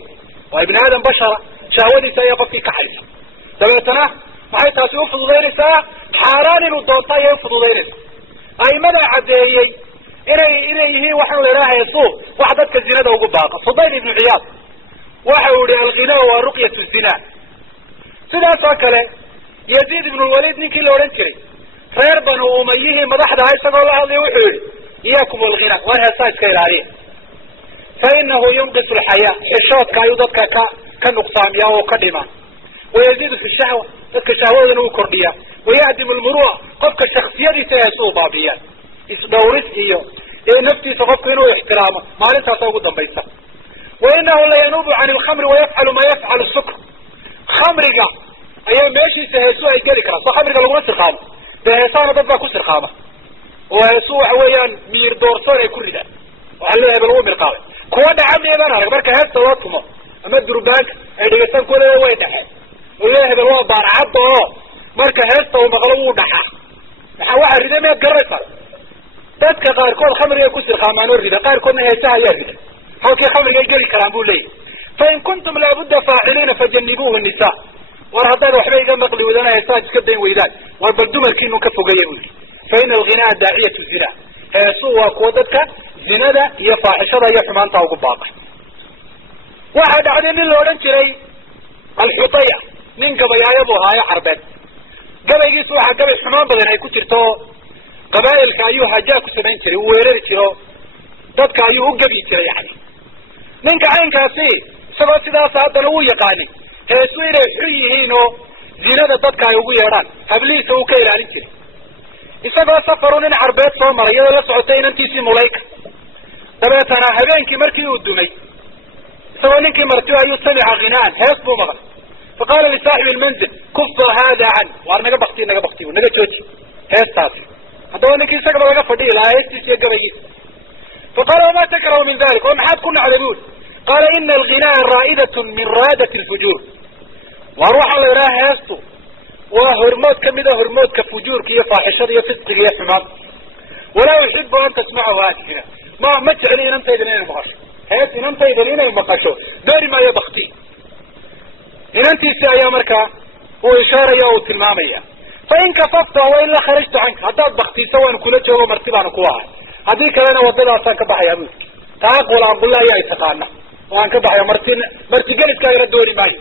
waa ibni aadam bashara shahwadiisa ayaa qofkii kaxaysa dabeetana maxay taasi ufududaynaysaa xaaraan inuu doonto ayay ufududaynaysaa aimadaa caddeeyey inay yihiin waxaan la idhaha heesu wax dadka zinada ugu baaqa fudayl ibnu ciyaad waxa uu yihi alghina waa ruqyatu zina sidaas oo kale yaziid ibnu lwalid ninkii la odhan jiray reer banu umayihii madaxdaha isagoo la hadlaya wuxuu yihi iyaakum alghina waan heesaa iska ilaaliya fa inahu yunqisu alxayaa xishoodka ayuu dadka ka nuqsaamiyaa oo ka dhimaa wayaziidu fi shahwa dadka shahwadana uu kordhiyaa wayahdimu lmurua qofka shaksiyadiisa heesu u baabiyaa isdhawris iyo naftiisa qofku inuu ixtiraamo maalintaasa ugu dambaysa wainahu layanuubu can alkhamri wayafcalu ma yafcalu sukr khamriga ayaa meeshiisa heesu ay geli karaan soo khamriga laguma sirqaamo dee heesaana dad baa ku sirqaama oo heesu waxa weeyaan miir doorsoon ay ku ridaan waxaa leeyahay ba lagu mirqaabay kuwa dhaca miyadaan arag marka heesta loo tumo ama durbaanka ay dhegaystaan kuwa leeya way dhaxeen oo leeya hebel waa baarcadda oo marka heesta uu maqlo wuu dhaxaa maxaa waxaa rida miyaad garanaysaa dadka qaarkood khamriga ku sirqaamaan oo rida qaarkoodna heesaha ayaa rida halkii khamrigay geli karaan buu leeyahy fain kuntum laabudda faaciliina fajanibuuhu nisa war haddaad waxba iga maqli wadana heesaad iska dayn weydaan war bal dumarkiinu ka fogeeya buu yihi fa ina alghinaa daaciyatu zina heesu waa kuwa dadka zinada iyo faaxishada iyo xumaanta ugu baaqay waxaa dhacday nin la odhan jiray alxutaya nin gabayaayo buu ahaayo carbeed gabaygiisu waxaa gabay xumaan badan ay ku jirto qabaa'ilka ayuu hajaa ku samayn jiray, uu weerari jiro, dadka ayuu u gebi jiray yani. ninka caynkaasi isagoo sidaas haddana uu yaqaanay heesu inay xun yihiin oo zinada dadka ay ugu yeedhaan, hablihiisa uu ka ilaalin jiray. isagoo safaru nin carbeed soo maray iyadoo la socotay inantiisii Mulayka, dabeetana habeenkii markii uu dumay isagoo ninkii martiyo ayuu samica ghinaan, hees buu maqlay. faqaala lisaaxibi almanzil kufa hada can, waar naga bakti naga jooji heestaasi. haddaba ninkii isagaba laga fadhiyi lahaa heestiisa iyo gabaygiisa. faqaala wama takrahu min dalik, oo maxaad ku nacday buuli. qaala ina alghinaa raa'idatun min raadati alfujuur, waar waxaa la idhaha heestu waa hormood kamid a hormoodka fujuurka iyo faaxishada iyo fisqiga iyo xumaan. walaa uxibu an tasmacahu haadihina, ma jecli inantaydan inay maqasho hees, inantaydan inay maqasho doori maayo bakti. inantiisi ayaa markaa uu ishaaraya o uu tilmaamaya, fain kafafta waila kharajtu canka, haddaad baktiso waan kula joogo, marti baanu ku ahay, haddii kalena wadadaasaan ka baxaya buuli. taa aqbal aqulla ayaa ay taqaana, oo aan ka baxaya martigeliskaagana doori maayo.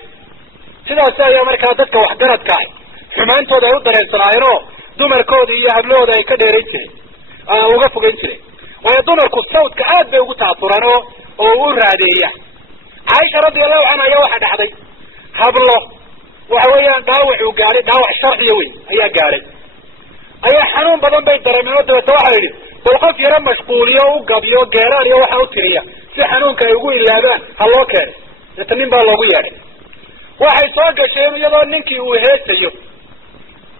sidaas ayaa markaa dadka waxgaradka ah xumaantooda ay u dareensanaayeen oo dumarkooda iyo hablahooda ay ka dheerayn jireen, uga fogeyn jireen. waayo dumarku sawdka aad bay ugu ta'asuraan oo u raadeeya. caaisha radiallahu canha ayaa waxaa dhacday hablo waxa weeyaan dhaawac uu gaadhay, dhaawac sharciya weyn ayaa gaadhay, ayaa xanuun badan bay dareemeen oo dabeeta waxaa yidhi bal qof yaro mashquuliyo u gabiyo geeraan iyo waxa u tiriya si xanuunka ay ugu ilaabaan ha loo keenay. deeta nin baa loogu yeedhay. waxay soo gasheen iyadoo ninkii uu heesayo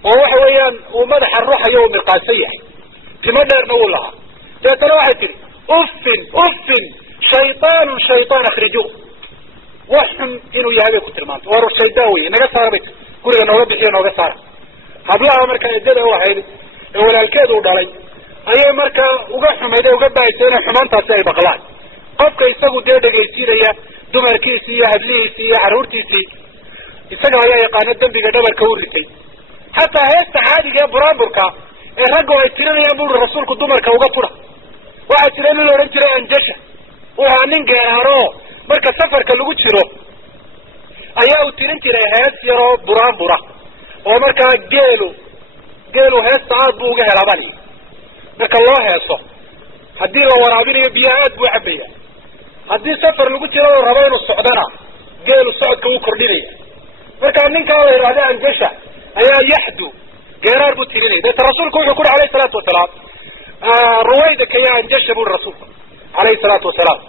oo waxa weeyaan uu madaxa ruuxayo uu mirqaansan yahay, timo dheerna uu lahaa. dabeetana waxay tihi uffin shaytaan akhrijuuh, wax xun inuu yahay bay ku tilmaantay. war shaydaan wey, naga saara bay tii, guriga nooga bixiyo nooga saara. hablaha markaa eddada u ahayd ee walaalkeed uu dhalay ayay markaa uga xumayd ee uga baahaysa inay xumaantaasi ay baqlaan. qofka isagu dee dhegaysiinaya dumarkiisii iyo hablihiisii iyo carruurtiisii, isaga ayaa yaqaano dembiga dhabarka u ritay. xataa heesta caadiga ee buraanburka ee raggu ay tirinayaan buuri rasuulku dumarka uga fura. waxaa jira nin la odhan jiray anjasha, wuxaa nin geeraaro marka safarka lagu jiro ayaa uu tirin jiray hees yaroo buraanbura oo markaa geelu heesta aad buu uga helaa bali. marka loo heeso haddii la waraabinayo biyaha aad buu cabaya, haddii safar lagu jiro oo rabo inuu socdana geelu socodka wuu kordhinaya. markaa ninkaa la yidhahda anjasha ayaa yaxdu geeraar buu tirinaya. deeta rasuulku wuxuu ku uhi alayhi salaatu wasalaam ruwaydaka ya anjasha buri rasuulku alayhi salaatu wasalaam.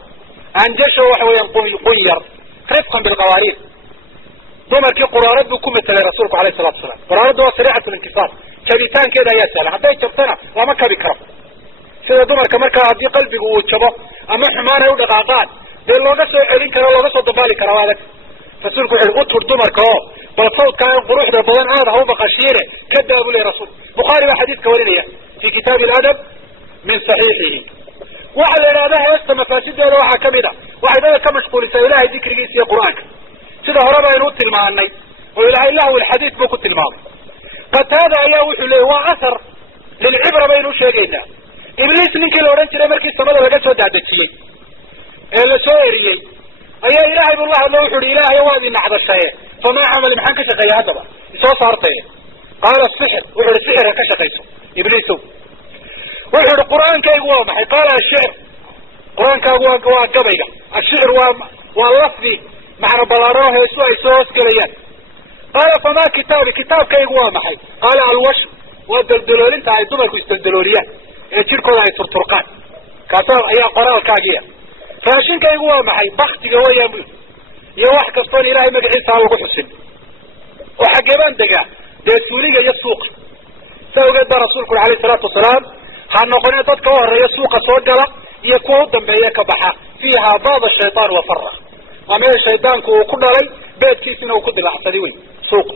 anjasha waxa weeyaan qunyar rifqan bilqawaariir, dumarkii quraarad buu ku metelay rasuulku alayhi salatu wasalaam. quraarada waa sariicat linkisaar, jabitaankeeda ayaa sahlan, hadday jabtana lama kabi karo. sida dumarka markaa haddii qalbigu uu jabo ama xumaan ay u dhaqaaqaan dee looga soo celin karo, looga soo dabaali kara adag. rasuulku wuxu uhi utur dumarka oo bal sawdkaa in quruxda badan aad ha u baqashiine ka daa buu lehy rasuulku. bukhaari baa xadiidka warinaya fi kitaabi aladab min saxiixihi. waxaa la idhahda heesta mafaasideeda waxaa kamid a waxay dada ka mashquulisaa ilahay dikrigiisa iyo qur-aanka, sida horeba aynu u tilmaanay oo ilahay lahwi lxadiid buu ku tilmaamay. qataada ayaa wuxuu leeyay waa asar lilcibra baynu usheegaynaa. ibliis ninkii la odhan jiray markii samada laga soo daadejiyey ee la soo eriyey ayaa ilaahay buu la hadlo wuxu uhi ilaahay waad inacdashaye famaa camali, maxaan ka shaqeeya haddaba isoo saartaye. qaala sixir, wuxu uhi sixir ha ka shaqayso ibliisow. wuxuu ihi qur-aankaygu waa maxay? qaala ashicr, qur-aankaagu waa gabayga. ashicr waa lafdi macno balaaroo heesu ay soo hoosgelayaan. qaala famaa kitaabi, kitaabkaygu waa maxay? qaala alwashr, waa daldaloolinta ay dumarku isdaldalooliyaan ee jidhkooda ay turturqaan, kaasa ayaa qoraalkaagiya. raashinkaygu waa maxay? baktiga wayaan bu, iyo wax kastoon ilaahay magaciisa aan lagu xusin. oo xaggee baan degaa? dee suuliga iyo suuqa. saa ogeed baa rasuulku uri alayhi salaatu wasalaam ha noqone dadka u horeeya suuqa soo gala iyo kuwa u dambeeya ka baxa. fiiha baada shaytaan wa fara, waa meel shaydaanku uu ku dhalay beedkiisina uu ku dilacsaday wey suuqa.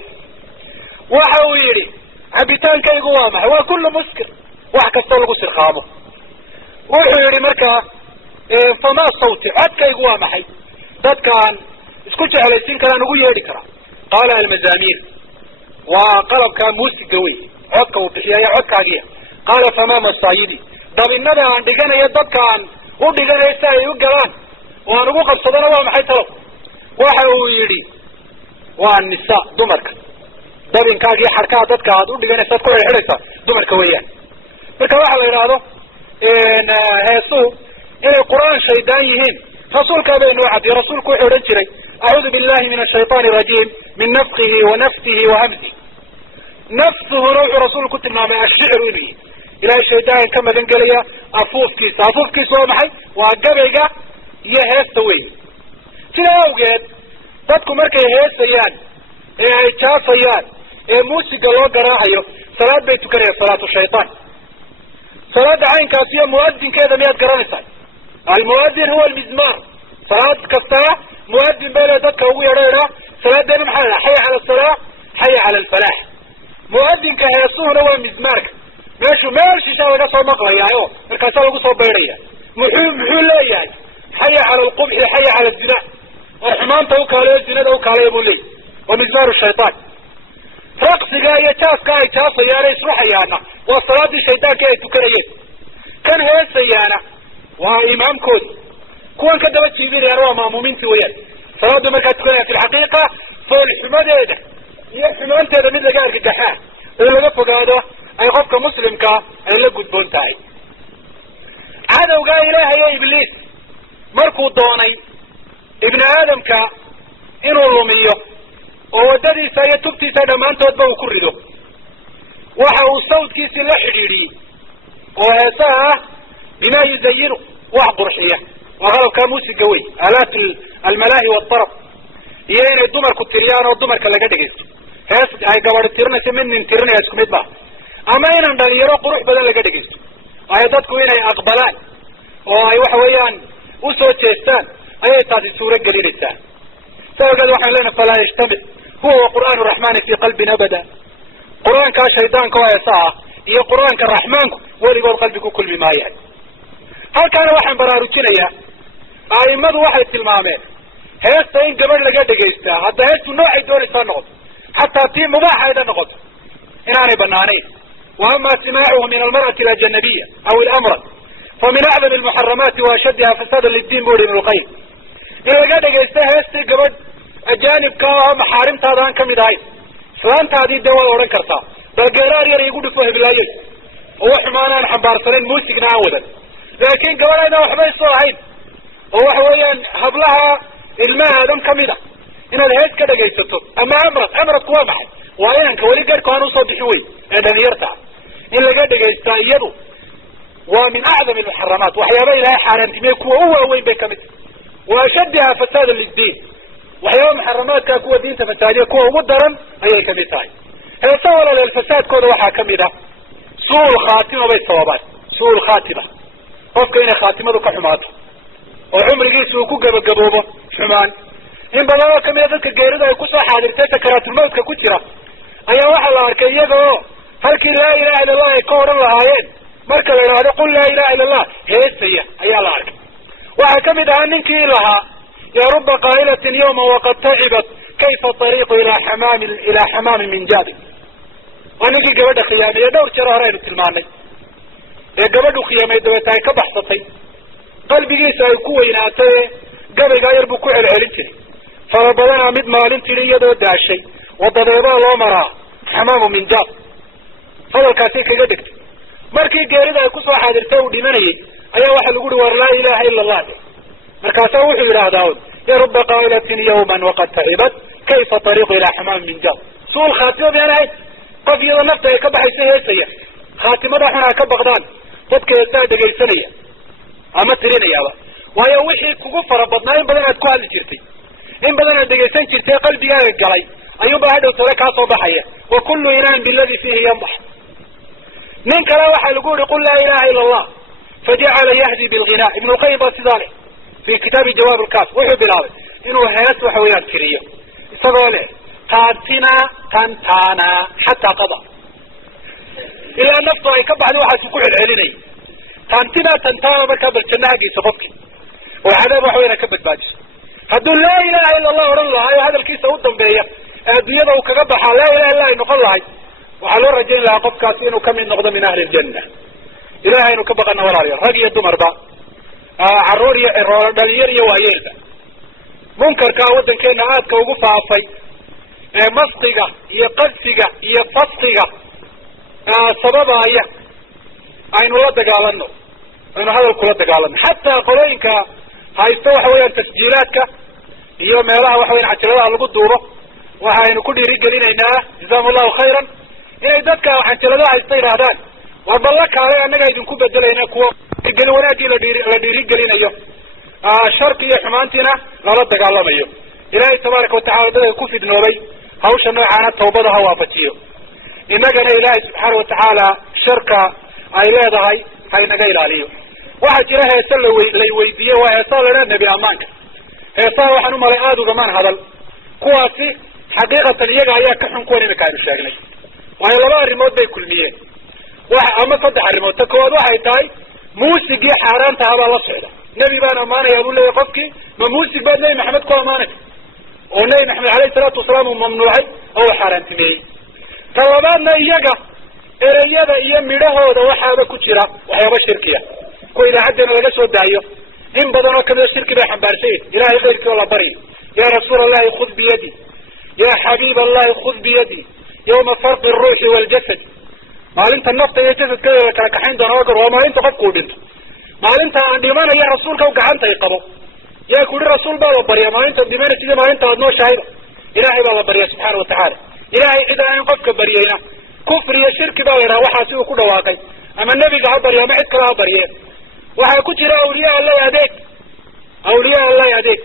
waxa uu yidhi cabitaankaygu waa maxay? waa kullu muskir, wax kastoo lagu sirqaamo. wuxuu yidhi markaa famaa sawti, codkaygu waa maxay? dadkaan isku jeclaysiin karaan ugu yeedhi karaa. qaala almazaamiir, waa qalabka muusiga wey, codka uu bixiyaya codkaagiya. qaala famaa masaayidi, dabinada aan dhiganayo dadkaan u dhiganayo si ay u galaan oo aan ugu qabsadana waa maxay talow? waxa uu yidhi waa nisa, dumarka. dabinkaagii xarkaha dadka aad u dhiganaysa ad ku xidhxidhaysaa dumarka weeyaan. marka waxa la yiraahdo heesu inay quraan shaydaan yihiin rasuulka baynu wacdi rasuulku wuxuu oran jiray a'uudu billahi minash shaytaani rajiim min nafqihi wa nafsihi wa hamzihi nafsuhu ruuxu rasuulku tilmaamay ashicru inuu ilaahay shaydaan ka magan gelaya afuufkiisa waa maxay waa gabayga iyo heesta weyn sidaa awgeed dadku markay heesayaan ee ay jaafayaan ee muusiga loo garaacayo salaad bay tukanayaan salaatu shaytaan salaada caynkaas iyo muadinkeeda miyaad garanaysaa almuadin huwa almizmar salaad kasta muadin baa dadka ugu yeedha salaadana maxaa la hayya ala salah hayya ala alfalah muadinka heesuhuna waa mizmarka meeshu laga soo maqlayaayo markaas lagu soo beeraya muxuu leeyahay hayya ala alqubh hayya ala zina warxamaanta u kaaleeyo zinada u kaaleeyo buu leeyahay waa mizmaru shaytaan raqsiga iyo jaaska ay jaafayaan isruxayaana waa salaadii shaydaanka ay tukanayeen kan heesayaana waa imaamkoodi kuwan ka daba jiibinayaan waa maamuumiintii weyaan salaadu markaa tukanaya fi lxaqiiqa foolxumadeeda iyo xumaanteeda mid laga argagaxaa oo laga fogaado ay qofka muslimka ay la gudboon tahay cadowga ilaahay ee ibliis markuu doonay ibni aadamka inuu lumiyo oo wadadiisa iyo tubtiisa dhammaantoodba uu ku rido waxa uu sawdkiisii la xidhiidhiyey oo heesaha ah bima yuzayinu wax qurxiya waa qalabkaa muusiga wey aalaat almalaahi waatarab iyo inay dumarku tiriyaan oo dumarka laga dhegaysto hees ay gabadhi tirinayso mid nin tirinaya isku mid maaha ama inan dhalinyaro qurux badan laga dhegaysto ay dadku inay aqbalaan oo ay waxa weeyaan usoo jeestaan ayay taasi suuro gelinaysaa saa ogeed waxaan leenahay falaa yajtamic huwa wa qur'aan raxmaani fi qalbin abada qur-aankaa shaydaanka oo heesa ah iyo qur-aanka raxmaanku weligood qalbi ku kulmi maayaan halkaana waxaan baraarujinayaa a'imadu waxay tilmaameen heesta in gabadh laga dhegaystaa hadda heestu noocay doonaysaa noqoto xataa tii mubaaxayda noqoto inaanay banaanayn wa ama simaacuhu min almar'ati alajanabiya aw ilamrad fa min acdam almuxaramaati wa ashaddiha fasaada liddiin bu uri ibnu lqayim in laga dhegaysta heestii gabadh ajaanibka oo maxaarimtaada aan kamid ahayn islaantaadii dee waad odhan kartaa bal geeraar yar igu dhufo heblaayey oo wax xumaan aan xambaarsanayn muusigna aan wadan laakin gabadhaydaan waxba isu ahayn oo waxa weeyaan hablaha ilmaha aadam kamid a inaad hees ka dhegaysato ama amradku waa maxay waa inanka weli garhku aan usoo bixin wey ee dhalinyarta in laga dhegaystaa iyadu waa min acdam almuxaramaat waxyaaba ilaahay xaaraantimeye kuwa u waaweyn bay kamid tahay wa ashaddiha fasaada liddiin waxyaaba muxaramaadka kuwa diinta fasaadiya kuwa ugu daran ayay kamid tahay heesa walaaleel fasaadkooda waxaa kamid ah su-ul khaatima bay sababaan su-ul khaatima qofka inay khaatimadu ka xumaato oo cumrigiisa uu ku gabagaboobo xumaan in badan oo kamida dadka geerida ay kusoo xaadirtay sakaraatulmawtka ku jira ayaa waxaa la arkay iyaga oo halkii laa ilaha illa allah ay ka odhan lahaayeen marka la idhaahdo qul laa ilaha illa allah heesaya ayaa la arkay waxaa kamid ahaa ninkii lahaa ya ruba qaa'ilatin yawma waqad tacibat kayfa ariiqu ilaa xamaamin min jaabi waa ninkii gabadha khiyaameye dhowr jeer hore aynu tilmaanay ee gabadhu khiyaamay dabeeta ay ka baxsatay qalbigiisa ay ku weynaatay gabaygaa yar buu ku celcelin jiray fara badanaa mid maalin tidhi iyadoo daashay wadadeebaa loo maraa xamaamu min jaab hadalkaasay kaga dhigtay markii geerida ay kusoo xaadirtay uu dhimanayay ayaa waxaa lagu uhi war laa ilaha illa allah markaasaa wuxuu yidhaahdaa ya ruba qaa'ilatin yawman waqad tacibat kayfa ariiqu ilaa xamaamin min jaab su-ul khaatima miyaan ahayn qof iyadoo nafta ay ka baxayso heesaya khaatimada xun ha ka baqdaan dadka heesaa dhegaysanaya ama tirinayaaba waayo wixii kugu fara badnaa in badan aad ku hadli jirtay in badan aad dhegaysan jirtay qalbigaaga galay ayuunbaa hadhow tale kaa soo baxaya wa kullu inaan biladi fiihi yanbax nin kale waxaa lagu yihi qul laa ilaha illa allah fajacala yahdi bilghina ibnu lqayim baa sidaa leh fi kitaabi jawaab lkaaf wuxuu bilaabay inuu hees waxa weeyaan tiriyo isagoo leh taatina tantana xataa qada ilaa naftu ay ka baxday waxaasu ku celcelinayay tantina tantana markaa bal jannahagiisa qofki oo cadaab waxa weyaan ka badbaadiso hadduu laa ilaha illa allah odhan lahaa oo hadalkiisa u dambeeya ee adduunyada uu kaga baxaa laa ilaha illa ay noqon lahay waxaa loo rajayn lahaa qofkaasi inuu kamid noqdo min ahli ljanna ilahay aynu ka baqana walaalayaal rag iyo dumarba caruur iyo ciroolo dhalinyar iyo waayeelba munkarkaa waddankeena aadka ugu faafay ee masqiga iyo qadfiga iyo faskiga sababaya aynu la dagaalano aynu hadal kula dagaalano xataa qolooyinka haysta waxa weeyaan tasjiilaadka iyo meelaha waxa weyan cajaladaha lagu duubo waxaynu ku dhiirigelinaynaa jazakum allahu khayran inay dadka cajaladaha haysta yidhaahdaan waa balla kaale annaga idinku bedelayna kuwa dhiirigeli wanaagii la dhiirigelinayo sharki iyo xumaantiina lala dagaalamayo ilaahay tabaaraka watacala dadka ku fidnoobay hawsha noocaana tawbada ha waafajiyo innagana ilaahay subxaana watacaala sharka ay leedahay ha inaga ilaaliyo waxaa jira heese lay weydiiyey waa heesaa la idhaha nebi ammaanka heesaha waxaan umalay aada ugamaan hadal kuwaasi xaqiiqatan iyaga ayaa ka xun kuwan imika aynu sheegnay waayo laba arrimood bay kulmiyeen ama 3 arrimood ta koowaad waxay tahay muusigii xaaraanta habaa la socda nebi baan ammaanaya buu leeyahy qofkii ma muusig baad nebi maxamed ku ammaanaysa oo nebi maxamed alayhi salaatu wasalaam uu mamnuucay oo uu xaaraantimeeyey ta labaadna iyaga ereyada iyo midhahooda waxaaba ku jira waxyaaba shirkiya kuwa idaacadeena laga soo daayo in badan oo kamida shirki bay xambaarsan yihin ilahay kayrkii oo la baryo ya rasuul allahi khud biyadi ya xabiib allahi khud biyadi yawma farqi alruuxi waaljasad maalinta nafta iyo jasadkeeda la kala kaxayn doona ogar waa maalinta qofku uu dhinto maalinta aan dhimanaya rasuulka gacanta ay qabo yaa ku yihi rasuul baa la barya maalinta dhimanaysa iyo maalinta aad nooshahayba ilahay baa la barya subxaana watacaala ilahay cid aan qofka baryayna kufri iyo shirki baa la yidhaha waxaa si uu ku dhawaaqay ama nebiga ha barya ama cid kale ha baryeen waxaa ku jira awliya allahi adeeg awliya allahi adeeg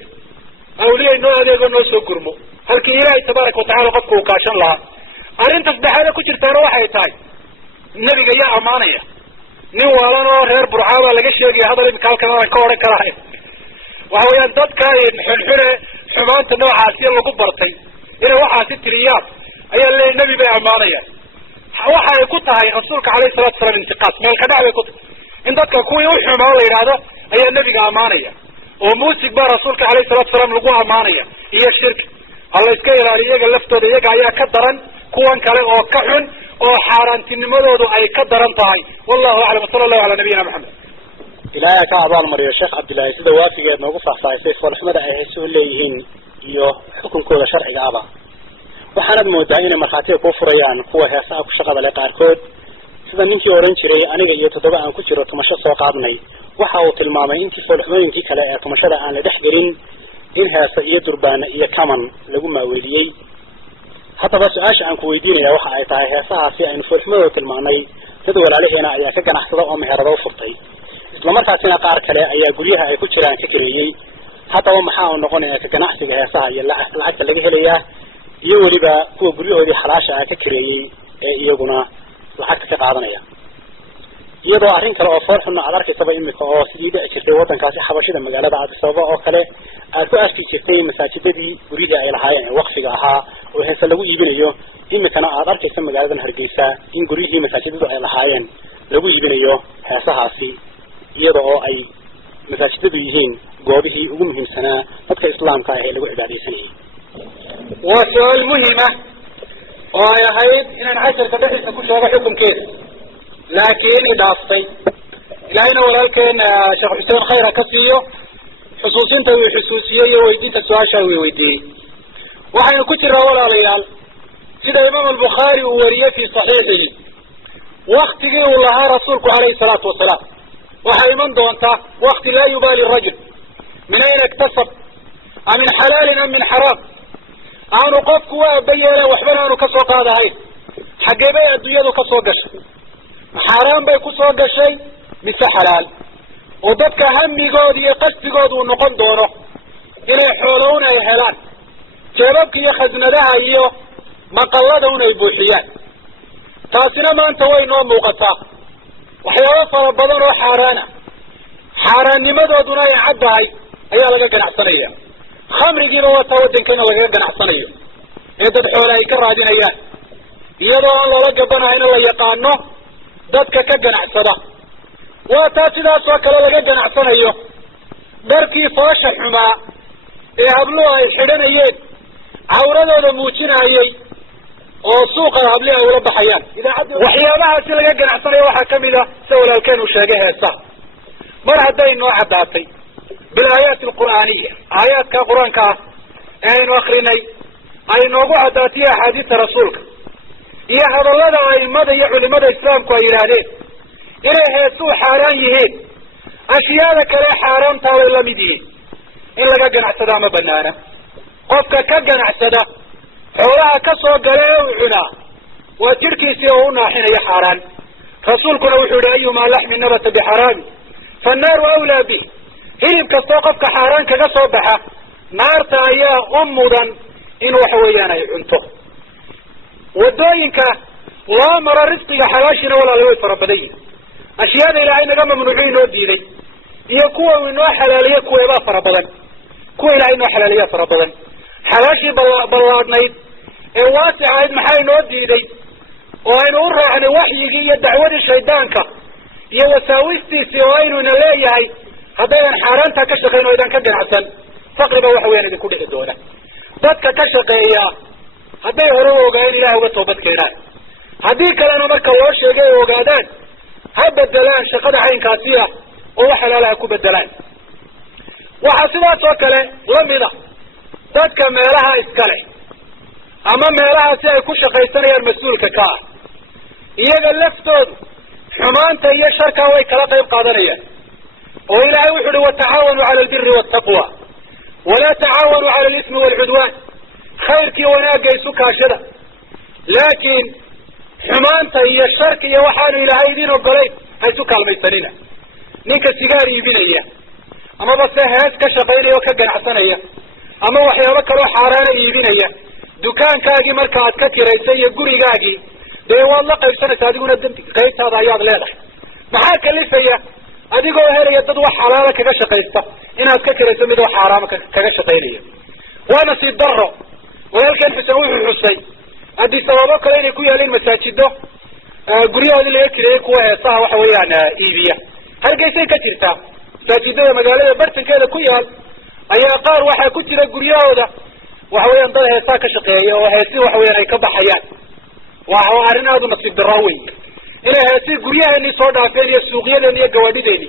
awliya noo adeego noo soo gurmo halkii ilaahay tabaaraka watacala qofka uu kaashan lahaa arrinta saddexaada ku jirtaana waxay tahay nebiga yaa ammaanaya nin waalan oo reer burcaa baa laga sheegaya hadal imika halkan aan ka odhan karahay waxa weeyaan dadka xunxune xumaanta noocaasi lagu bartay inay waxaasi tiriyaan ayaa leeyahy nebi bay ammaanayaan waxa ay ku tahay rasuulka alayhi salatu wasalaam intiqaas meel ka dhac bay ku tahay in dadka kuwii u xumaa la yidhaahdo ayaa nebiga ammaanaya oo muusig baa rasuulka alayhi salatu wasalaam lagu ammaanaya iyo shirki hala iska ilaaliyo iyaga laftooda iyaga ayaa ka daran kuwan kale oo ka xun oo xaaraantinimadoodu ay ka daran tahay wallahu aclam sala allahu calaa nabiyina maxamed ilaahay ka abaal mariyo sheekh cabdillaahi sida waafigeed noogu faahfaahisay foolxumada ay hayse u leeyihiin iyo xukunkooda sharciga aba waxaanad moodaa inay markhaatiga kuu furayaan kuwa heesaha ku shaqada leh qaarkood sida ninkii odhan jiray aniga iyo 7 aan ku jiro tumasho soo qaadnay waxa uu tilmaamay intii foolxumooyinkii kale ee tumashada aan la dhex gelin in heesa iyo durbaana iyo kaman lagu maaweeliyey haddaba su-aasha aan ku weydiinaya waxa ay tahay heesahaasi aynu foolxumadooda tilmaanay dad walaalaheena ayaa ka ganacsada oo meherado u furtay islamarkaasina qaar kale ayaa guryaha ay ku jiraan ka kareeyey haddaba maxaa uu noqonaya ka ganacsiga heesaha iyo lacagta laga helayaa iyo weliba kuwa guryahoodii xalaasha ah ka kareeyey ee iyaguna lacagta ka qaadanaya iyadoo arrin kale oo foolxuna aad arkaysaba imika oo sidii dhici jirtay waddankaasi xabashida magaalada Addis Ababa oo kale aad ku arki jirtay masaajidadii guryihii ay lahaayeen ee waqfiga ahaa oo heesa lagu iibinayo imikana aad arkaysa magaaladan Hargeysa in guryihii masaajidadu ay lahaayeen lagu iibinayo heesahaasi iyada oo ay masaajidadu yihiin goobihii ugu muhiimsanaa dadka islaamka ah ee lagu cibaadeysanayay waa su-aal muhima oo ay ahayd inaan casharka dhexdiisa ku sheego xukunkeeda laakiin idhaaftay ilaahayna walaalkeena sheekh xuseen khayr ha ka siiyo xusuusinta uu xusuusiyey iyo weydiinta su-aasha uu weydiiyey waxaynu ku jiraa walaalayaal sida imaam albukhaari uu wariyey fi saxiixihi waktigii uu lahaa rasuulku calayhi salaatu wasalaam waxaa iman doonta wakti laa yubaali rajul min ayna iktasab a min xalaalin am min xaraam aanu qofku u aaba yeelen waxbana aanu kasoo qaadahayn xaggee bay adduunyadu kasoo gashay xaaraan bay kusoo gashay mise xalaal oo dadka hamigooda iyo qasdigooda uu noqon doono inay xoolowna ay helaan jeebabka iyo khasnadaha iyo maqallada un ay buuxiyaan taasina maanta way noo muuqataa waxyaabo fara badan oo xaaraana xaaraannimadooduna ay caddahay ayaa laga ganacsanaya khamrigiiba wataa waddankeena lagaga ganacsanayo ee dad xoole ay ka raadinayaan iyadoo aan loola gabanahayna la yaqaano dadka ka ganacsada waa taa sidaas oo kale laga ganacsanayo dharkii foosha xumaa ee habluhu ay xidhanayeen cawradooda muujinayay oo suuqa habli ay ula baxayaan waxyaabahaasi laga ganacsanayo waxaa kamid a sida walaalkeen uu sheegay heesaha mar hadday noo caddaatay bilaayaati alqur'aaniya aayaadka qur-aanka ah ee aynu akrinay ay noogu caddaatiyo axaadiista rasuulka iyo hadallada aimada iyo culimada islaamku ay yidhaahdeen inay heesuu xaaraan yihiin ashyaada kale xaaraamtaa way la mid yihiin in laga ganacsadaa ma banaana qofka ka ganacsada xoolaha ka soo gala ee uu cunaa waa jirhkiisii oo u naaxinaya xaaraan rasuulkuna wuxuu yihi ayumaa laxmin nabata bixaraami fannaaru awlaa bih hilib kastoo qofka xaaraan kaga soo baxa naarta ayaa u mudan in waxa weeyaan ay cunto wadooyinka loo maro risqiga xalaashina walaala way fara badan yihin ashyaada ilaahay naga mamnuucu inoo diiday iyo kuwa uu inoo xalaaliye kuweebaa fara badan kuwa ilahay inoo xalaaliyaa fara badan xalaashii ballaadhnayd ee waasic ahayd maxaa inoo diiday oo aynu u raacnay waxyigii iyo dacwadii shaydaanka iyo wasaawistiisii oo aynuna leeyahay haddaydan xaaraantaa ka shaqayn o aydan ka ganacsan faqriba waxa weyaan idinku dhici doona dadka ka shaqeeya hadday hore u ogaayeen ilahay uga toobad keenaan haddii kalena marka loo sheegay ay ogaadaan ha bedelaan shaqada caynkaasi ah oo wax halaala ha ku bedelaan waxaa sidaas oo kale lamida dadka meelaha iskale ama meelahaasi ay ku shaqaysanayaan mas-uulka ka ah iyaga laftoodu xumaanta iyo sharkaa way kala qayb qaadanayaan oo ilaahay wuxu uhi watacaawanuu cala albiri waltaqwa walaa tacaawanuu cala alismi waalcudwaan khayrkii wanaagga isu kaashada laakiin xumaanta iyo sharka iyo waxaanu ilaahay idin ogolayn ha isu kaalmaysanina ninka sigaar iibinaya amaba se hees ka shaqaynaya oo ka ganacsanaya ama waxyaabo kaloo xaaraana iibinaya dukaankaagii marka aad ka kiraysay iyo gurigaagii dee waad la qaybsanaysa adiguna qaybtaada ayaad leedahay maxaa kalifaya adigoo helaya dad wax xalaala kaga shaqaysta inaad ka kirayso mid wax xaaraama kaga shaqaynaya waa nasiib daro walaalkeen xuseen wuxuu xusay haddii sababo kale inay ku yaaleen masaajido guryahoodii laga kireeyey kuwa heesaha waxa weeyaan iibiya halkaysay ka jirtaa masaajidada magaalada bartankeeda ku yaal ayaa qaar waxaa ku jira guryahooda waxa weeyaan dad heesaha ka shaqeeya oo heesi waxa weyaan ay ka baxayaan waa arrin aada u nasiib darro wey inay heesi guryaheennii soo dhaafeen iyo suuqyadeeni iyo gawaadhideeni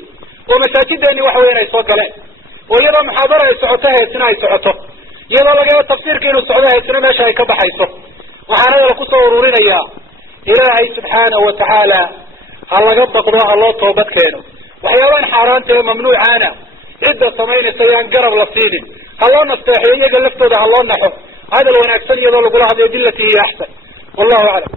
oo masaajideeni waxa weyan ay soo galeen oo iyadoo muxaadara ay socoto heesina ay socoto iyadoo laga yaabo tafsiirka inuu socdo heesina meesha ay ka baxayso waxaana la kusoo ururinayaa ilaahay subxaanahu watacaala ha laga baqdo ha loo toobad keeno waxyaabahan xaaraanta ee mamnuucaana cidda samaynaysa yaan garab la siinin ha loo nasteexiyo iyaga laftooda ha loo naxo hadal wanaagsan iyadoo lagula hadlayo bilati hiya axsan wallahu aclam